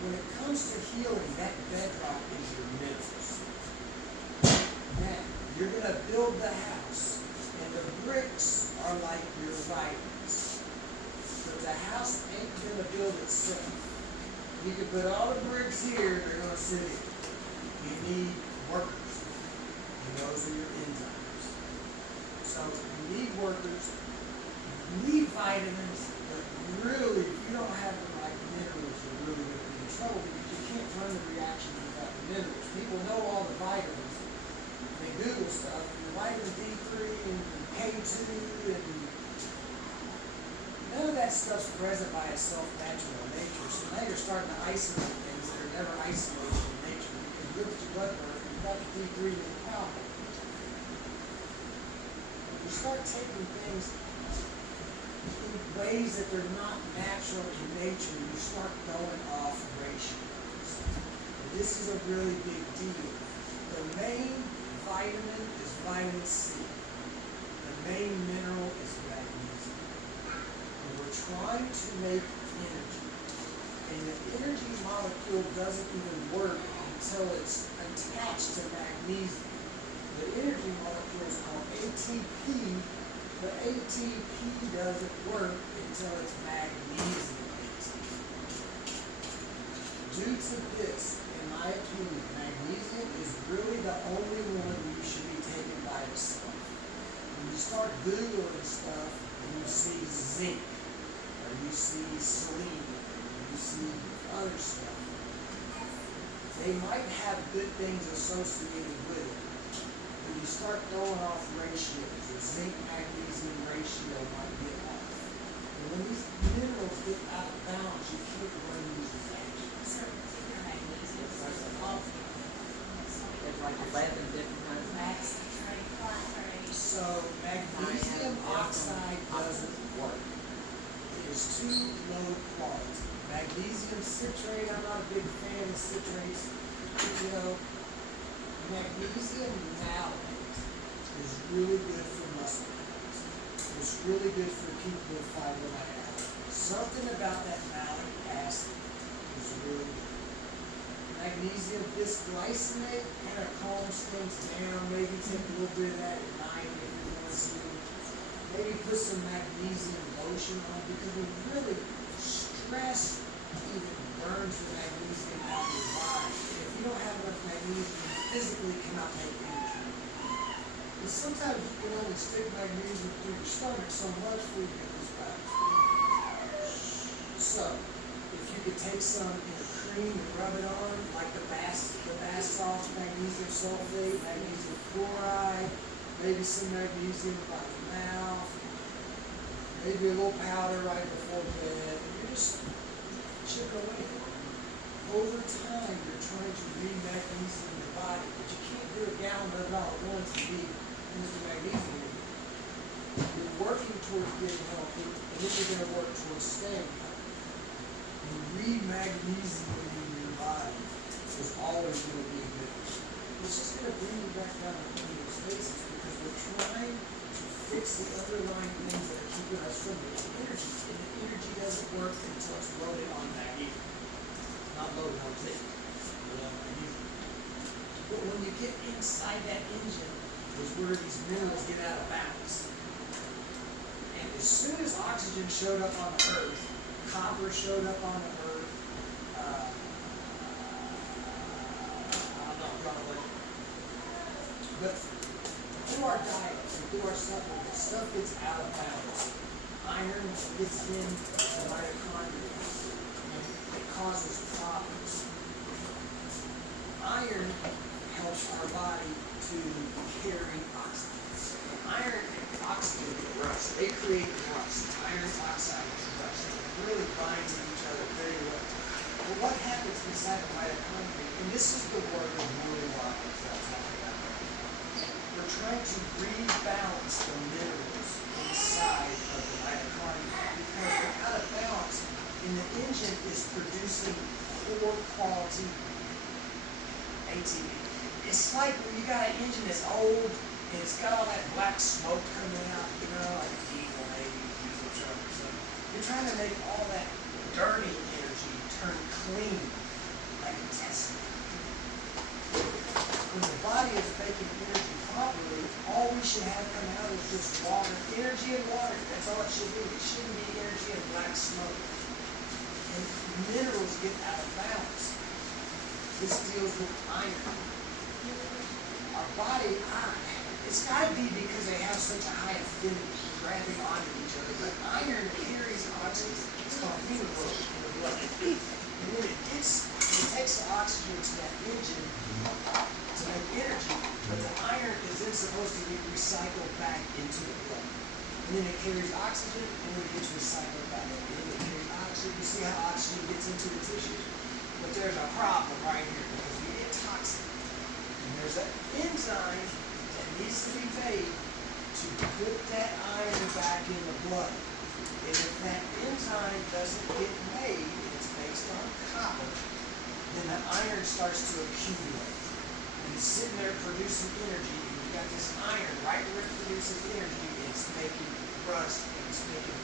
When it comes to healing, that bedrock is your minerals. Now, you're gonna build the house, and the bricks are like your vitamins. But the house ain't gonna build itself. You can put all the bricks here, they're gonna sit here. You need workers, and those are your enzymes. So you need workers, you need vitamins, but really, if you don't have the right minerals, you're really gonna be in trouble because you can't run the reaction without the minerals. People know all the vitamins. They Google stuff, and vitamin D3 and K2 and none of that stuff's present by itself naturally in nature. So now you're starting to isolate things that are never isolated in nature. Because you look at your blood work and you've got the D3 is a problem. You start taking things in ways that they're not natural in nature, you start going off ratios. And this is a really big deal. The main vitamin is vitamin C. The main mineral is magnesium. And we're trying to make energy. And the energy molecule doesn't even work until it's attached to magnesium. The energy molecule is called ATP. The ATP doesn't work until it's magnesium ATP. Due to this, in my opinion, magnesium is really the only one you should be taking by itself. When you start Googling stuff and you see zinc, or you see selenium, or you see other stuff, they might have good things associated with it. When you start throwing off ratios, the zinc-magnesium ratio might get off. And when these minerals get out of balance, you can't run these reactions. Certain particular magnesium, certain multi. There's like 11 different kinds of Max, citrate, phosphorate. So magnesium oxide doesn't work. It is too low quality. Magnesium citrate, I'm not a big fan of citrates. You know, magnesium malate is really good for muscle mass. It's really good for people with fibromyalgia. Something about that malate acid is really good. Magnesium bisglycinate kind of calms things down. Maybe take a little bit of that at night if you want to. Maybe put some magnesium lotion on because we really stress even burns the magnesium out of your body. And if you don't have enough magnesium, you physically cannot make energy. And sometimes you can only stick magnesium through your stomach so much before you get these bouts. So, if you could take some in a cream and rub it on, like the bath salts, magnesium sulfate, magnesium chloride, maybe some magnesium by the mouth, maybe a little powder right before bed, and you just chip away. Over time, you're trying to read magnesium in your body, but you can't do a gallon of it all at once to be Mr. Magnesium in you. You're working towards getting healthy, and then you're going to work towards staying healthy. You read magnesium in your body is always going to be good. It's just going to bring you back down to homeostasis because we're trying to fix the underlying things that are keeping us from getting energy. And the energy doesn't work until it's loaded on magnesium. Not loaded on zinc, but on magnesium. But when you get inside that engine is where these minerals get out of balance. And as soon as oxygen showed up on the earth, copper showed up on the earth, I'm not drawing a liquor. But through our diets and through our supplements, stuff gets out of balance. Iron gets in the mitochondria and it causes problems. Iron helps our body to carry oxygen. And iron and oxygen get rust. They create rust. Iron oxide is rust. It really binds to each other very well. But what happens inside the mitochondria, and this is the word that really a lot of us are talking about right now. We're trying to rebalance the minerals in inside of the mitochondria because they're out of balance and the engine is producing poor quality ATP. It's like when you got an engine that's old and it's got all that black smoke coming out, you know, like a diesel, maybe diesel truck or something. You're trying to make all that dirty energy turn clean, like a Tesla. When the body is making energy properly, all we should have come out is just water, energy and water. That's all it should be. It shouldn't be energy and black smoke. And minerals get out of balance. This deals with iron. Our body, it's got to be because they have such a high affinity, grabbing onto each other. But iron carries oxygen. It's called hemoglobin in the blood. And when it takes the oxygen to that engine to make energy, but the iron is then supposed to be recycled back into the blood. And then it carries oxygen, and then it gets recycled back. And then it carries oxygen. You see how oxygen gets into the tissues? But there's a problem right here because we get toxic. And there's an enzyme that needs to be made to put that iron back in the blood. And if that enzyme doesn't get made, and it's based on copper, then the iron starts to accumulate. And it's sitting there producing energy, and you got this iron right where it produces energy, and it's making rust, and it's making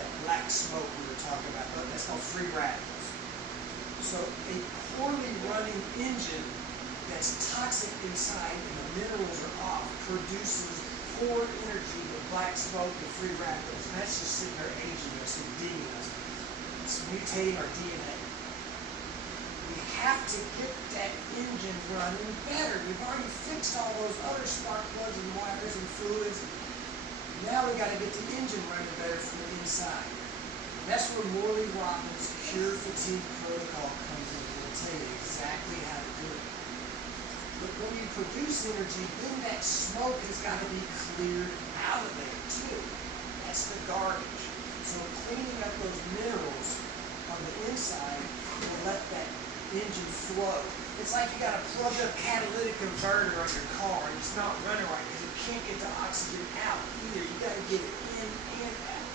that black smoke we were talking about. That's called free radicals. So a poorly running engine that's toxic inside and the minerals are off produces poor energy, the black smoke, the free radicals. And that's just sitting there aging us and dinging us. It's mutating our DNA. We have to get that engine running better. We've already fixed all those other spark plugs and wires and fluids. Now we got to get the engine running better from the inside. And that's where Morley Robbins' Pure Fatigue Protocol comes in. It'll tell you exactly how to do it. But when you produce energy, then that smoke has got to be cleared out of there too. That's the garbage. So cleaning up those minerals on the inside will let that engine flow. It's like you got a plugged up catalytic converter on your car and it's not running right because it can't get the oxygen out either. You got to get it in and out.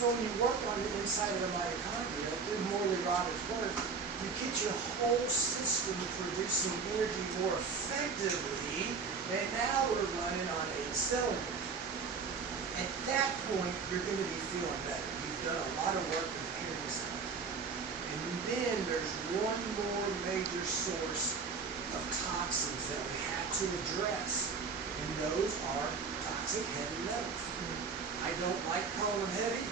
So when you work on the inside of the mitochondria, through Morley Robbins' work, you get your whole system producing energy more effectively, and now we're running on 8 cylinders. At that point, you're going to be feeling better. You've done a lot of work preparing yourself. And then there's one more major source of toxins that we have to address, and those are toxic heavy metals. I don't like calling them heavy,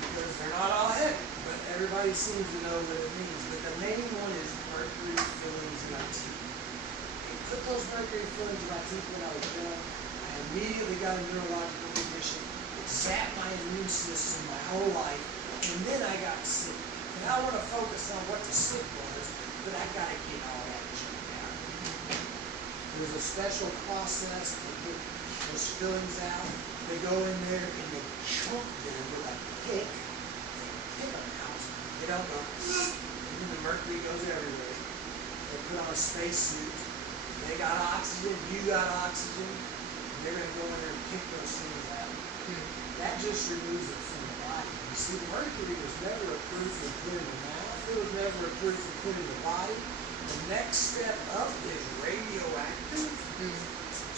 because they're not all heavy, but everybody seems to know what it means. But the main one is mercury fillings in our teeth. I put those mercury fillings in my teeth when I was young. I immediately got a neurological condition. It zapped my immune system my whole life, and then I got sick. And I want to focus on what the sick was, but I got to get all that junk out. There's a special process to get those fillings out. They go in there and they chunk them with a pick. They pick them out. They don't go, and then the mercury goes everywhere. They put on a spacesuit. They got oxygen. You got oxygen. And they're going to go in there and pick those things out. That just removes it from the body. You see, mercury was never approved for put in the mouth. It was never approved for put in the body. The next step up is radioactive.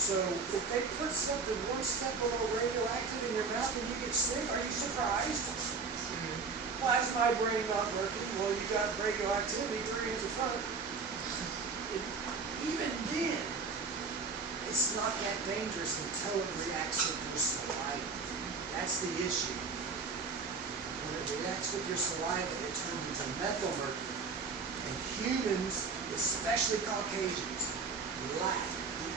So if they put something one step below radioactive in your mouth and you get sick, are you surprised? Why is my brain not working? Well, you got radioactivity 3 years apart. Even then, it's not that dangerous until it reacts with your saliva. That's the issue. When it reacts with your saliva, it turns into methyl mercury. And humans, especially Caucasians, lack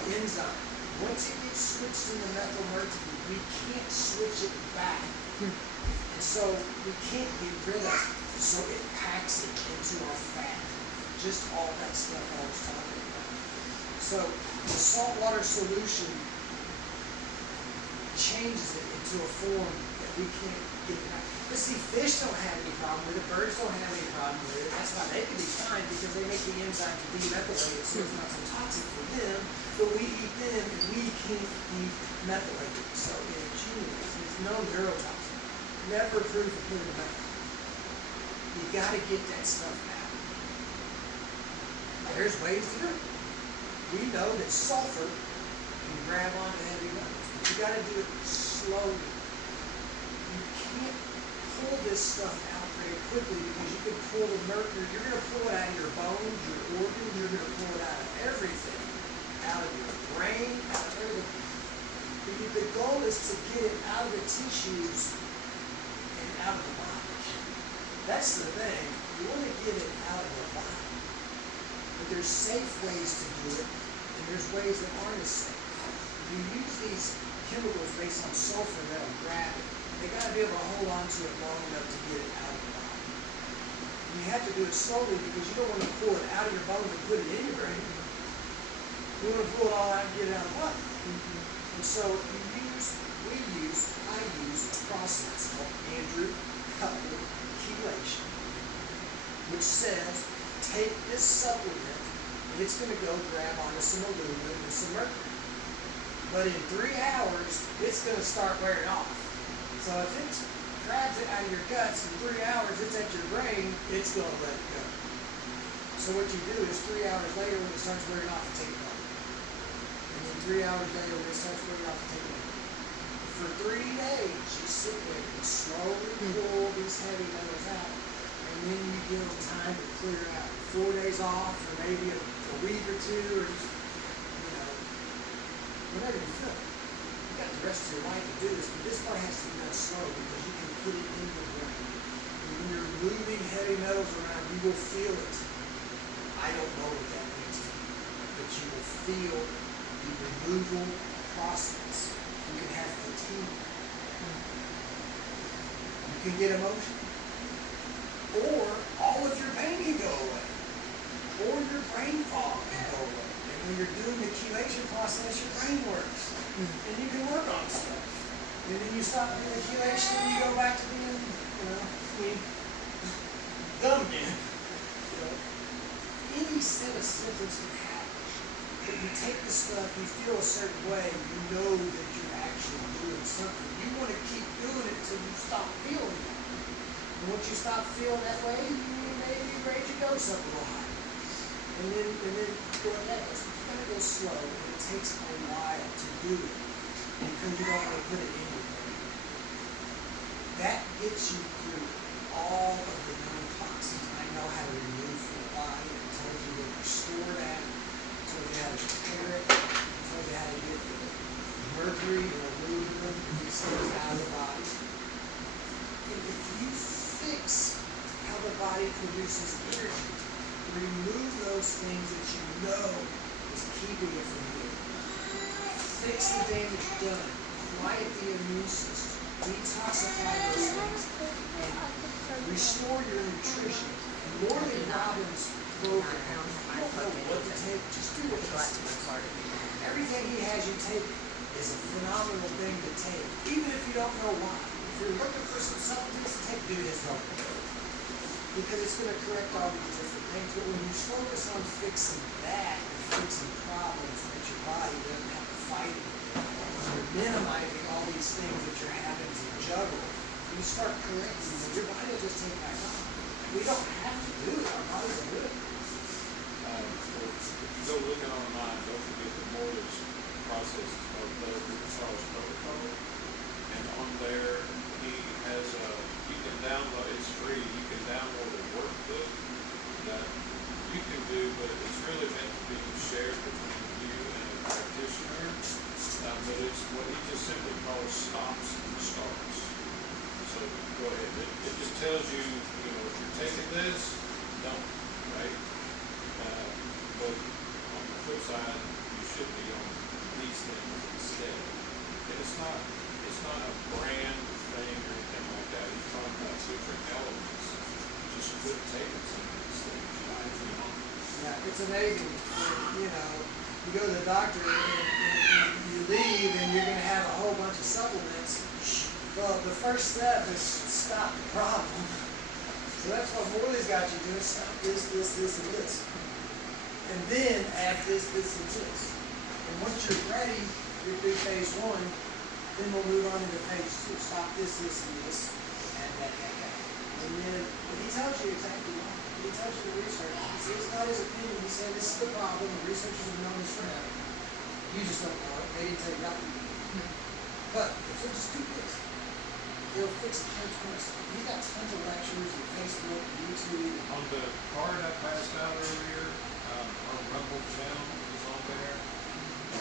the enzyme. Once it gets switched into methyl mercury, we can't switch it back. And so we can't get rid of it. So it packs it into our fat. Just all that stuff I was talking about. So the saltwater solution changes it into a form that we can't get it out. But see, fish don't have any problem with it. Birds don't have any problem with it. That's why they can be fine, because they make the enzyme to demethylate it so it's not so toxic for them. But we eat them and we can't demethylated. So it no neurotoxin. Never approved for putting them out. You gotta get that stuff out. There's ways to do it. We know that sulfur can grab onto heavy metals, but you gotta do it slowly. You can't pull this stuff out very quickly because you can pull the mercury. You're gonna pull it out of your bones, your organs. You're gonna pull it out of everything, out of your brain, out of everything. The goal is to get it out of the tissues and out of the body. That's the thing. You want to get it out of the body. But there's safe ways to do it, and there's ways that aren't as safe. You use these chemicals based on sulfur that'll grab it. They got to be able to hold on to it long enough to get it out of the body. And you have to do it slowly because you don't want to pull it out of your bones and put it in your brain. You want to pull it all out and get it out of the body. And so I use a process called Andrew Cutler chelation, which says take this supplement and it's going to go grab onto some aluminum and some mercury. But in 3 hours, it's going to start wearing off. So if it grabs it out of your guts in 3 hours, it's at your brain, it's going to let it go. So what you do is 3 hours later when it starts wearing off, you take it off. And then 3 hours later when it starts wearing off, you take it off. For 3 days, you sit there and slowly pull these heavy metals out. And then you give them time to clear out. 4 days off, or maybe a week or two, or just, whatever you feel. You got the rest of your life to do this, but this part has to be done slow because you can put it in your brain. And when you're moving heavy metals around, you will feel it. I don't know what that means to you, but you will feel the removal process. You can have fatigue. You can get emotional. Or all of your pain can go away. Or your brain fog can go away. And when you're doing the chelation process, your brain works. And you can work on stuff. And then you stop doing the chelation and you go back to being, dumb again. Any set of symptoms can happen. If you take the stuff, you feel a certain way, you know that you're actually doing something. You want to keep doing it until you stop feeling it. And once you stop feeling that way, you maybe raise your dose up a little higher. And then go ahead. It's going to go slow, and it takes a while to do it because you don't want to put it in your brain. That gets you through all of the known toxins I know how to remove from the body. I told you to restore that. I told you how to repair it. I told you how to get the mercury and aluminum and these things out of the body. And if you fix how the body produces energy, remove those things that you know is keeping it from you. Fix the damage done. Quiet the immune system. Detoxify those things. And restore your nutrition. Morley Robbins' program, you don't know what to take, just do what he says. Everything he has you take is a phenomenal thing to take, even if you don't know why. If you're looking for some supplements to take, do his program. Because it's going to correct all these different things. But when you focus on fixing that, and fixing problems that your body doesn't have to fight it, you're minimizing all these things that you're having to juggle, you start correcting them. Your body will just take back on. We don't have to do it. Our bodies are good. If you go looking online, don't forget the Morley's process is called Therapy Protocol. And on there, he has you can download, it's free, you can download a workbook that you can do, but it's really meant to be shared between you and a practitioner. But it's what he just simply calls stops and starts. So go ahead. It just tells you, if you're taking this, don't, right? But on the flip side, you should be on these things instead. And it's not a brand thing or anything like that. He's talking about different elements. You just quit taking some of these things. Yeah, it's amazing. You go to the doctor and you leave and you're going to have a whole bunch of supplements. Well, the first step is stop the problem. So that's what Morley's got you doing. Stop this, and this. And then add this, and this. And once you're ready, you do phase 1, Then we'll move on into phase 2. Stop this, and this, and that. And then, but he tells you exactly why. He tells you the research. He says it's not his opinion. He's saying this is the problem. The researchers have known this forever. You just don't know it. They didn't tell you about it. But if you'll just do this, they'll fix it here twice. He's got tons of lectures on Facebook, YouTube. On the card I passed out earlier, our Rumble channel is on there.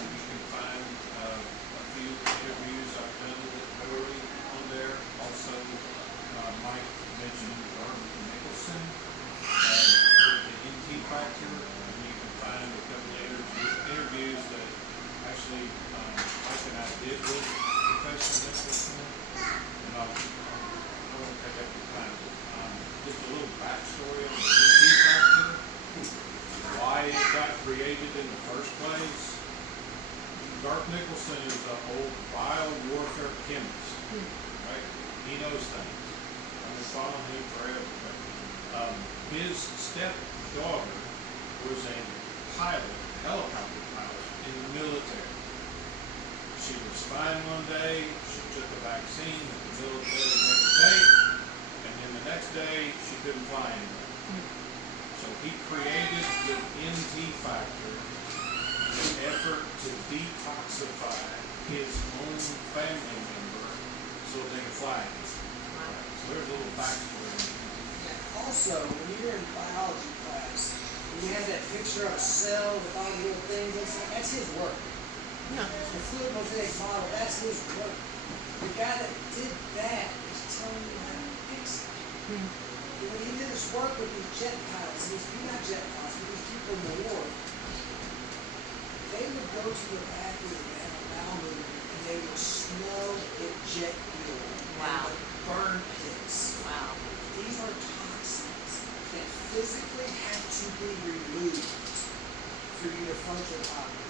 You can find a few interviews I've done with Hillary on there. Also, Mike mentioned Ark Nicholson, the NT Factor, and you can find a couple of interviews that actually Mike and I did with Professor Nicholson. And I won't take up your time. Just a little backstory on the NT Factor, why it got created in the first place. Ark Nicholson is an old bio-warfare chemist, right? He knows things. I've been following him forever. But, his stepdaughter was a pilot, helicopter pilot in the military. She was fine one day, she took a vaccine that the military never take, and then the next day she couldn't fly anymore. So he created the NT Factor in an effort to detoxify his own family member so they can fly again. So there's a little backstory. Also, when you're in biology class, when you have that picture of a cell with all the little things, that's his work. The fluid mosaic model, that's his work. The guy that did that is telling you how to fix it. When he did his work with these jet pilots, not jet pilots, but these people in the war, they would go to the bathroom and have a bowel movement, and they would smell the jet fuel. Wow. And the burn pits. Wow. These are toxins that physically have to be removed for you to function properly.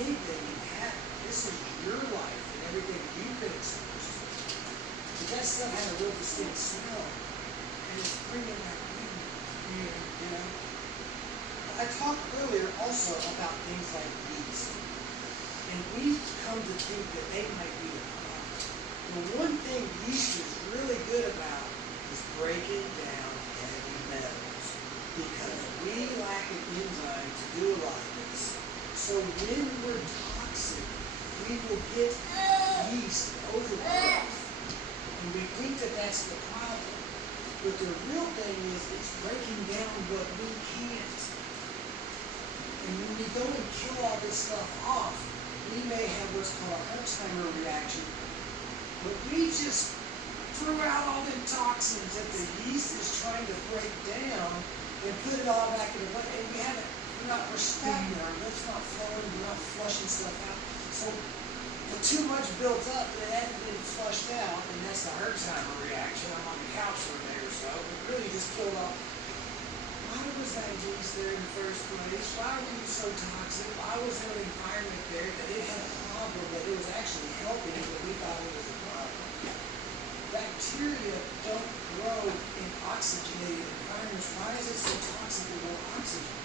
Anything can happen. This is your life and everything you've been exposed to. But that stuff had a real distinct smell. And it's bringing that in. You know? I talked earlier also about things like yeast. And we've come to think that they might be the problem. The one thing yeast is really good about is breaking down heavy metals. Because we lack an enzyme to do a lot of this. So when we're toxic, we will get yeast overgrowth. And we think that that's the problem. But the real thing is it's breaking down what we can't. And when we go and kill all this stuff off, we may have what's called a Herxheimer reaction. But we just threw out all the toxins that the yeast is trying to break down and put it all back in the body. And we're stagnant, our lymph not flowing, we're not flushing stuff out. So too much built up that it hadn't been flushed out, and that's the Herxheimer reaction. I'm on the couch for a day or so. It really just killed off. Why was that yeast there in the first place? Why were you so toxic? Why was there an environment there that it had a problem that it was actually helping, but we thought it was a problem? Bacteria don't grow in oxygenated environments. Why is it so toxic to grow oxygen?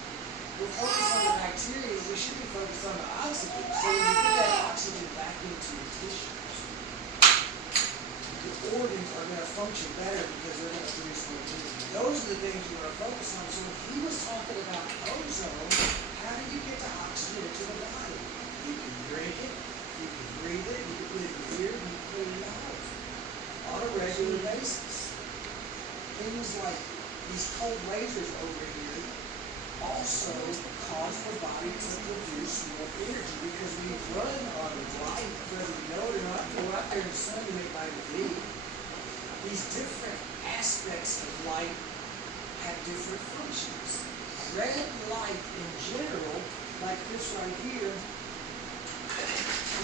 We're focused on the bacteria, we should be focused on the oxygen. So when you put that oxygen back into your tissues, the organs are going to function better because they're going to produce more energy. Those are the things you want to focus on. So if he was talking about ozone, how do you get the oxygen into the body? You can drink it, you can breathe it, you can put it in your ear, and you can put it in your nose on a regular basis. Things like these cold lasers over here also cause the body to produce more energy because we run on light, whether we know it or not. Go out there in the sun to make vitamin D. These different aspects of light have different functions. Red light in general, like this right here,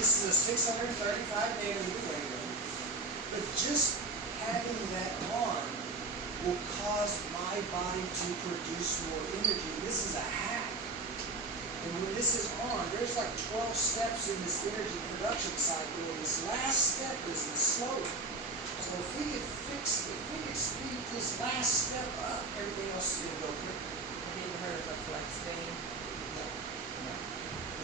this is a 635 nanometer wavelength, but just having that on will cause my body to produce more energy. This is a hack. And when this is on, there's like 12 steps in this energy production cycle, and this last step is the slower. So if we could speed this last step up, everything else is going to go quicker. Have you ever heard of a flex vein? No.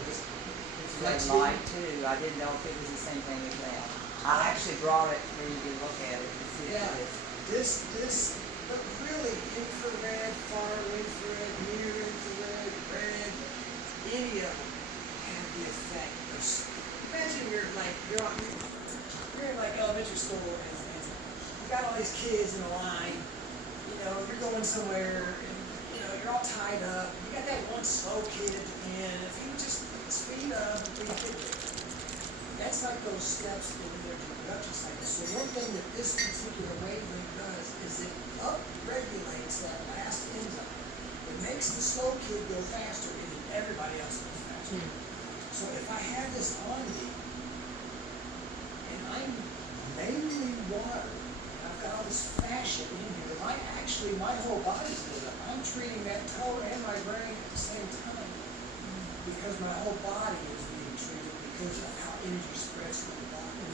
It's red Flex light too. I didn't know if it was the same thing as that. I actually brought it for you to look at it to see Yeah. if it is. But really infrared, far infrared, near infrared, red, any of them have the effect of, imagine you're in like elementary school and you got all these kids in a line, you're going somewhere and, you're all tied up. You got that one slow kid at the end. If you just speed up, that's like those steps in the energy production cycle. So one thing that this particular wavelength does is it upregulates that last enzyme. It makes the slow kid go faster and then everybody else goes faster. So if I have this on me, and I'm mainly water, and I've got all this fascia in here, my whole body's lit up. I'm treating that toe and my brain at the same time because my whole body is being treated because of how energy spreads through the body.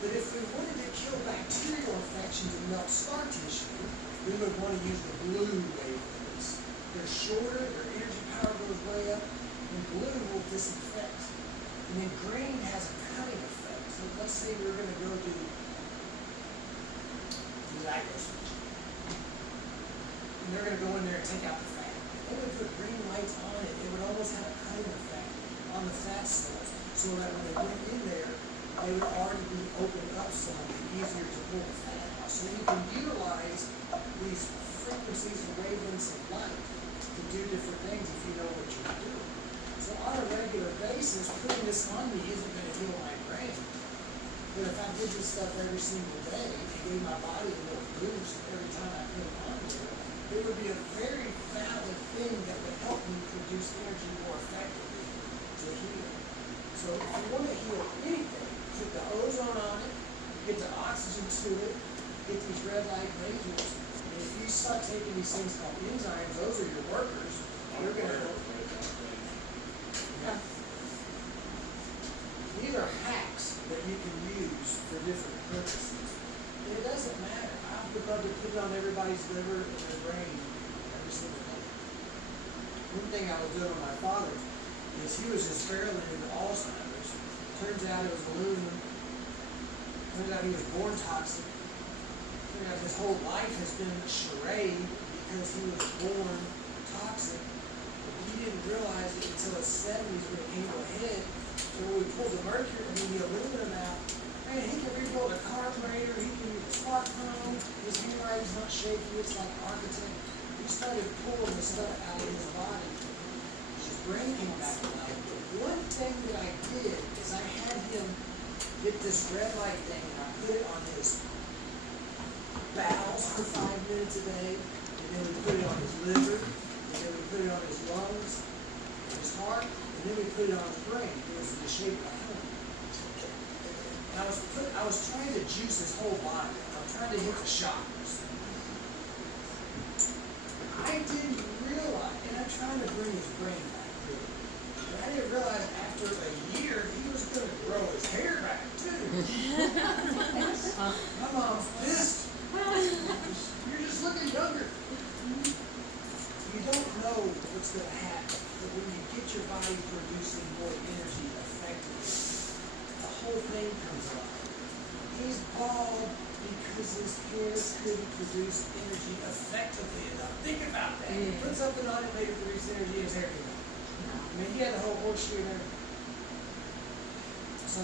But if we wanted to kill bacterial infections and melt scar tissue, we would want to use the blue wavelengths. They're shorter, their energy power goes way up, and blue will disinfect. And then green has a cutting effect. So let's say we're going to go do lipossuction. And they're going to go in there and take out the fat. If they would put green lights on it, it would almost have a cutting effect on the fat cells, so that when they went in there, they would already be opened up some and easier to pull the fat out. So you can utilize these frequencies and wavelengths of light to do different things if you know what you're doing. So on a regular basis, putting this on me isn't going to heal my brain. But if I did this stuff every single day and gave my body a little boost every time I put it on there, it would be a very valid thing that would help me produce energy more effectively to heal. So if you want to heal anything, put the ozone on it, get the oxygen to it, get these red light lasers, and if you start taking these things called enzymes, those are your workers, you're going to help. Yeah. These are hacks that you can use for different purposes. And it doesn't matter. I would love to put it on everybody's liver and their brain every single day. One thing I was doing with my father is he was just fairly into Alzheimer's. Turns out it was aluminum. Turns out he was born toxic. Turns out his whole life has been a charade because he was born toxic. But he didn't realize it until his 70s when it came to a head. So when we pulled the mercury and the aluminum out, man, he can rebuild a carburetor, he can use a smartphone, his handwriting's not shaky, it's like architect. He started pulling the stuff out of his body. His brain came back alive. But one thing that I did is I had him get this red light thing and I put it on his bowels for 5 minutes a day, and then we put it on his liver, and then we put it on his lungs, his heart, and then we put it on his brain. It was in the shape of a helmet. And I was trying to juice his whole body. I was trying to hit the chakras. I didn't realize, and I'm trying to bring his brain back to it. But I didn't realize after a year he was going to grow his hair back too. My mom's pissed. You're just looking younger. You don't know what's going to happen, but when you get your body producing more energy effectively, the whole thing comes alive. He's bald because his hair couldn't produce energy effectively enough. Think about that. He put something on it, made it produce energy, his hair came out. I mean, he had the whole horseshoe and everything. So,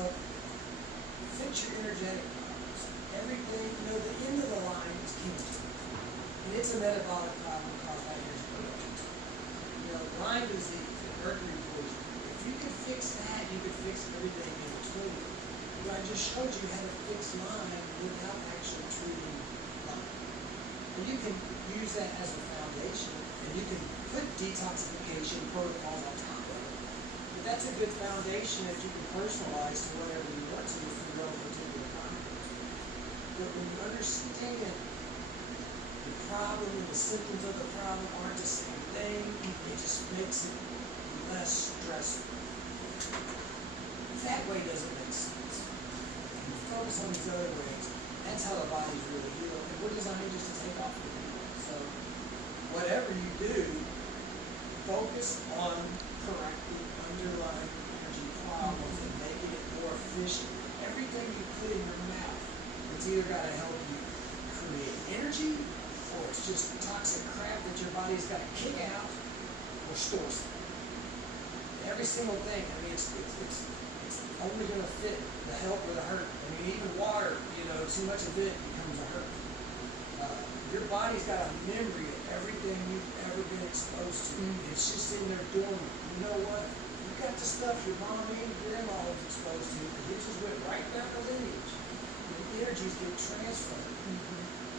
fix your energetic problems. Everything, the end of the line is chemistry. And it's a metabolic problem caused by energy production. Lyme disease and mercury poisoning. If you could fix that, you could fix everything in between. But I just showed you how to fix Lyme without actually treating Lyme. And you can use that as a foundation, and you can put detoxification protocols on top of it. But that's a good foundation that you can personalize to whatever you want to if you run a particular problem. But when you understand the problem and the symptoms of the problem aren't the same thing, it just makes it less stressful. That way doesn't make sense. You focus on these other ways, that's how the body's really healed. And we're designed just to take off the people. So whatever you do, focus on correcting underlying problems and making it more efficient. Everything you put in your mouth, it's either gotta help you create energy, or it's just toxic crap that your body's gotta kick out or store something. Every single thing, I mean, it's only gonna fit the help or the hurt. I mean, even water, too much of it becomes a hurt. Your body's got a memory of everything you've ever been exposed to. It's just in there dormant. You know what? You got the stuff your mom and grandma was exposed to, because it just went right down the lineage. And energies get transferred.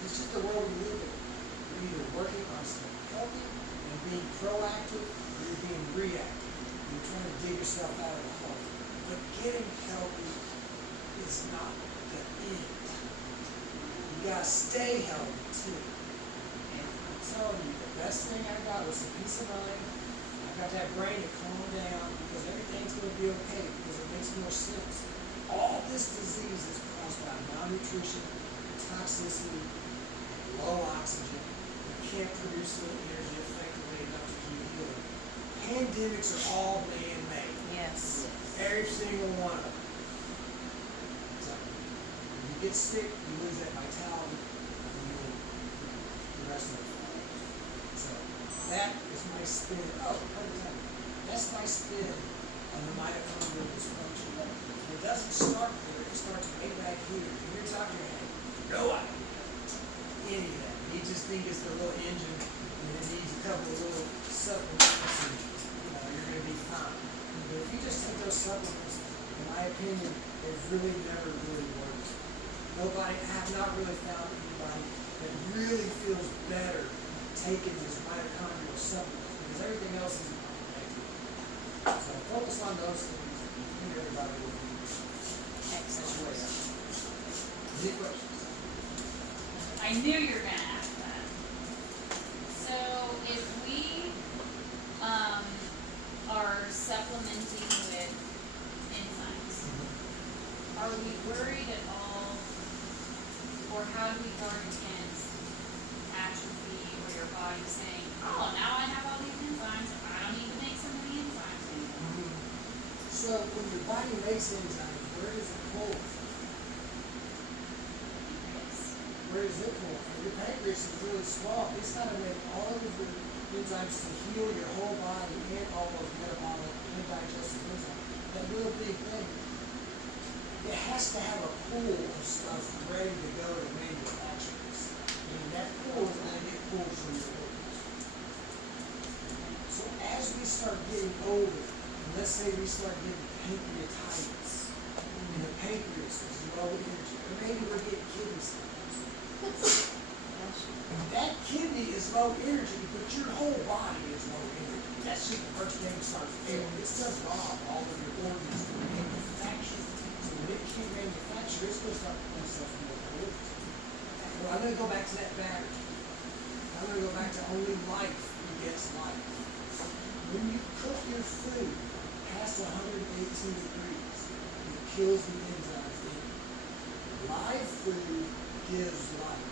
It's just the world we live in. You're either working on something healthy and being proactive, or you're being reactive. You're trying to dig yourself out of the hole. But getting healthy is not the end. You gotta stay healthy too. And I'm telling you, the best thing I got was some peace of mind. I got that brain to calm down, because everything's gonna be okay, because it makes more sense. All this disease is caused by malnutrition, toxicity, and low oxygen. You can't produce the energy effectively enough to keep healing. Pandemics are all man-made. Yes. Every single one of them. So, when you get sick, you lose that vitality, and you will the rest of it. So, that is my spin. Oh, hold on. That's my spin on the mitochondrial dysfunction. It doesn't start there, it starts way back here. And your doctor had no idea any of that. He just thinks it's the little engine, and it needs a couple of little supplements, and you're going to be fine. But if you just take those supplements, in my opinion, they've really never really worked. I have not really found anybody that really feels better taking this mitochondrial supplement, because everything else is connected. So focus on those things, and I think everybody will be. That's your way out. Any questions? I knew you were gonna ask that. So if we, are supplementing with enzymes, are we worried at all, or how do we guard against atrophy, or your body saying, oh, now I have all these enzymes, I don't need to make so many enzymes anymore? So when your body makes enzymes, where does it pull from? Where does it pull from? Your pancreas is really small. It's got to make all of the enzymes to heal your whole body and all those metabolic and digestive enzymes. That little big thing. It has to have a pool of stuff ready to go to manufacture this. And that pool is going to get pulled from your organs. So as we start getting older, and let's say we start getting pancreatitis, and the pancreas is low energy, or maybe we're getting kidney stones. That kidney is low energy, but your whole body is low energy. That's just the first thing that starts failing. It does rob all of your organs to manufacture. So when it can't manufacture, it's going to start pulling stuff from your organs. Well, I'm going to go back to that battery. I'm going to go back to only life begets life. When you cook your food past 118 degrees, it kills the enzymes in it. Live food gives life.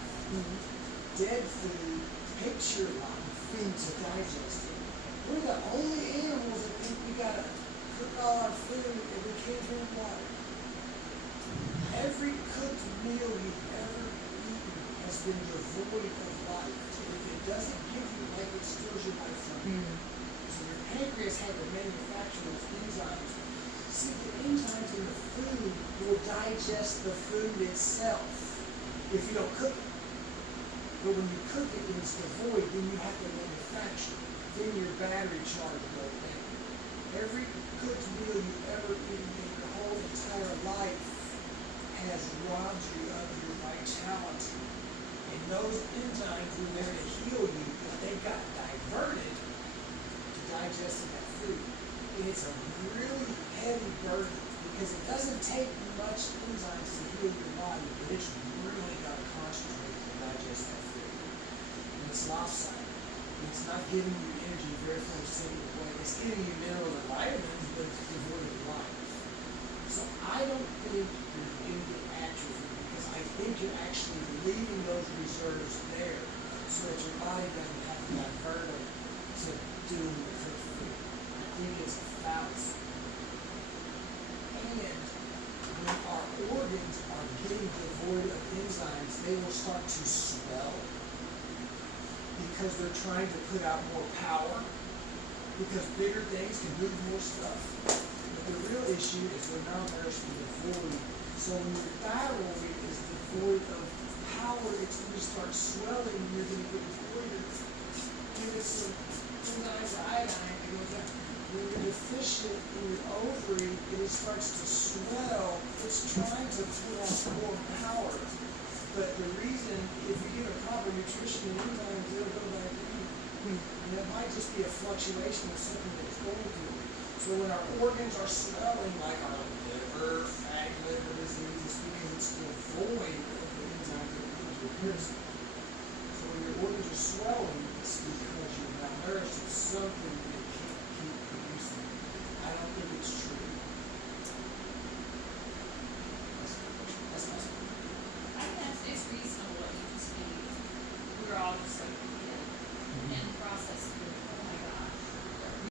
Dead food takes your life into digesting. We're the only animals that think we gotta cook all our food and we can't drink water. Every cooked meal you've ever eaten has been devoid of life. If it doesn't give you life, it steals your life from you. So your pancreas had to manufacture those enzymes. See, the enzymes in the food will digest the food itself if you don't cook it. But when you cook it and it's devoid, then you have to manufacture. Then your battery charge goes down. Every cooked meal you've ever eaten in your whole entire life has robbed you of your vitality. And those enzymes were there to heal you, but they got diverted to digesting that food. And it's a really heavy burden, because it doesn't take much enzymes to heal your body, but it's really got to concentrate to digest that food. And it's lopsided. And it's not giving you energy very from a single way. It's giving you minerals and vitamins, but it's devoid of life. So I don't think you're going to get atrophy, because I think you're actually leaving those reserves there so that your body doesn't have to divert them to doing the cooked food. I think it's a fallacy. devoid of enzymes, they will start to swell because they're trying to put out more power, because bigger things can move more stuff. But the real issue is they're malnourished and devoid. So when your thyroid is devoid of power, it's going to start swelling and you're going to get voider. Give it some enzymes or iodine to go down. When you're deficient in your ovary, it starts to swell. It's trying to put out more power. But the reason, if you give it proper nutrition and enzymes, it'll go back down. And it might just be a fluctuation of something that's going through. So when our organs are swelling, like our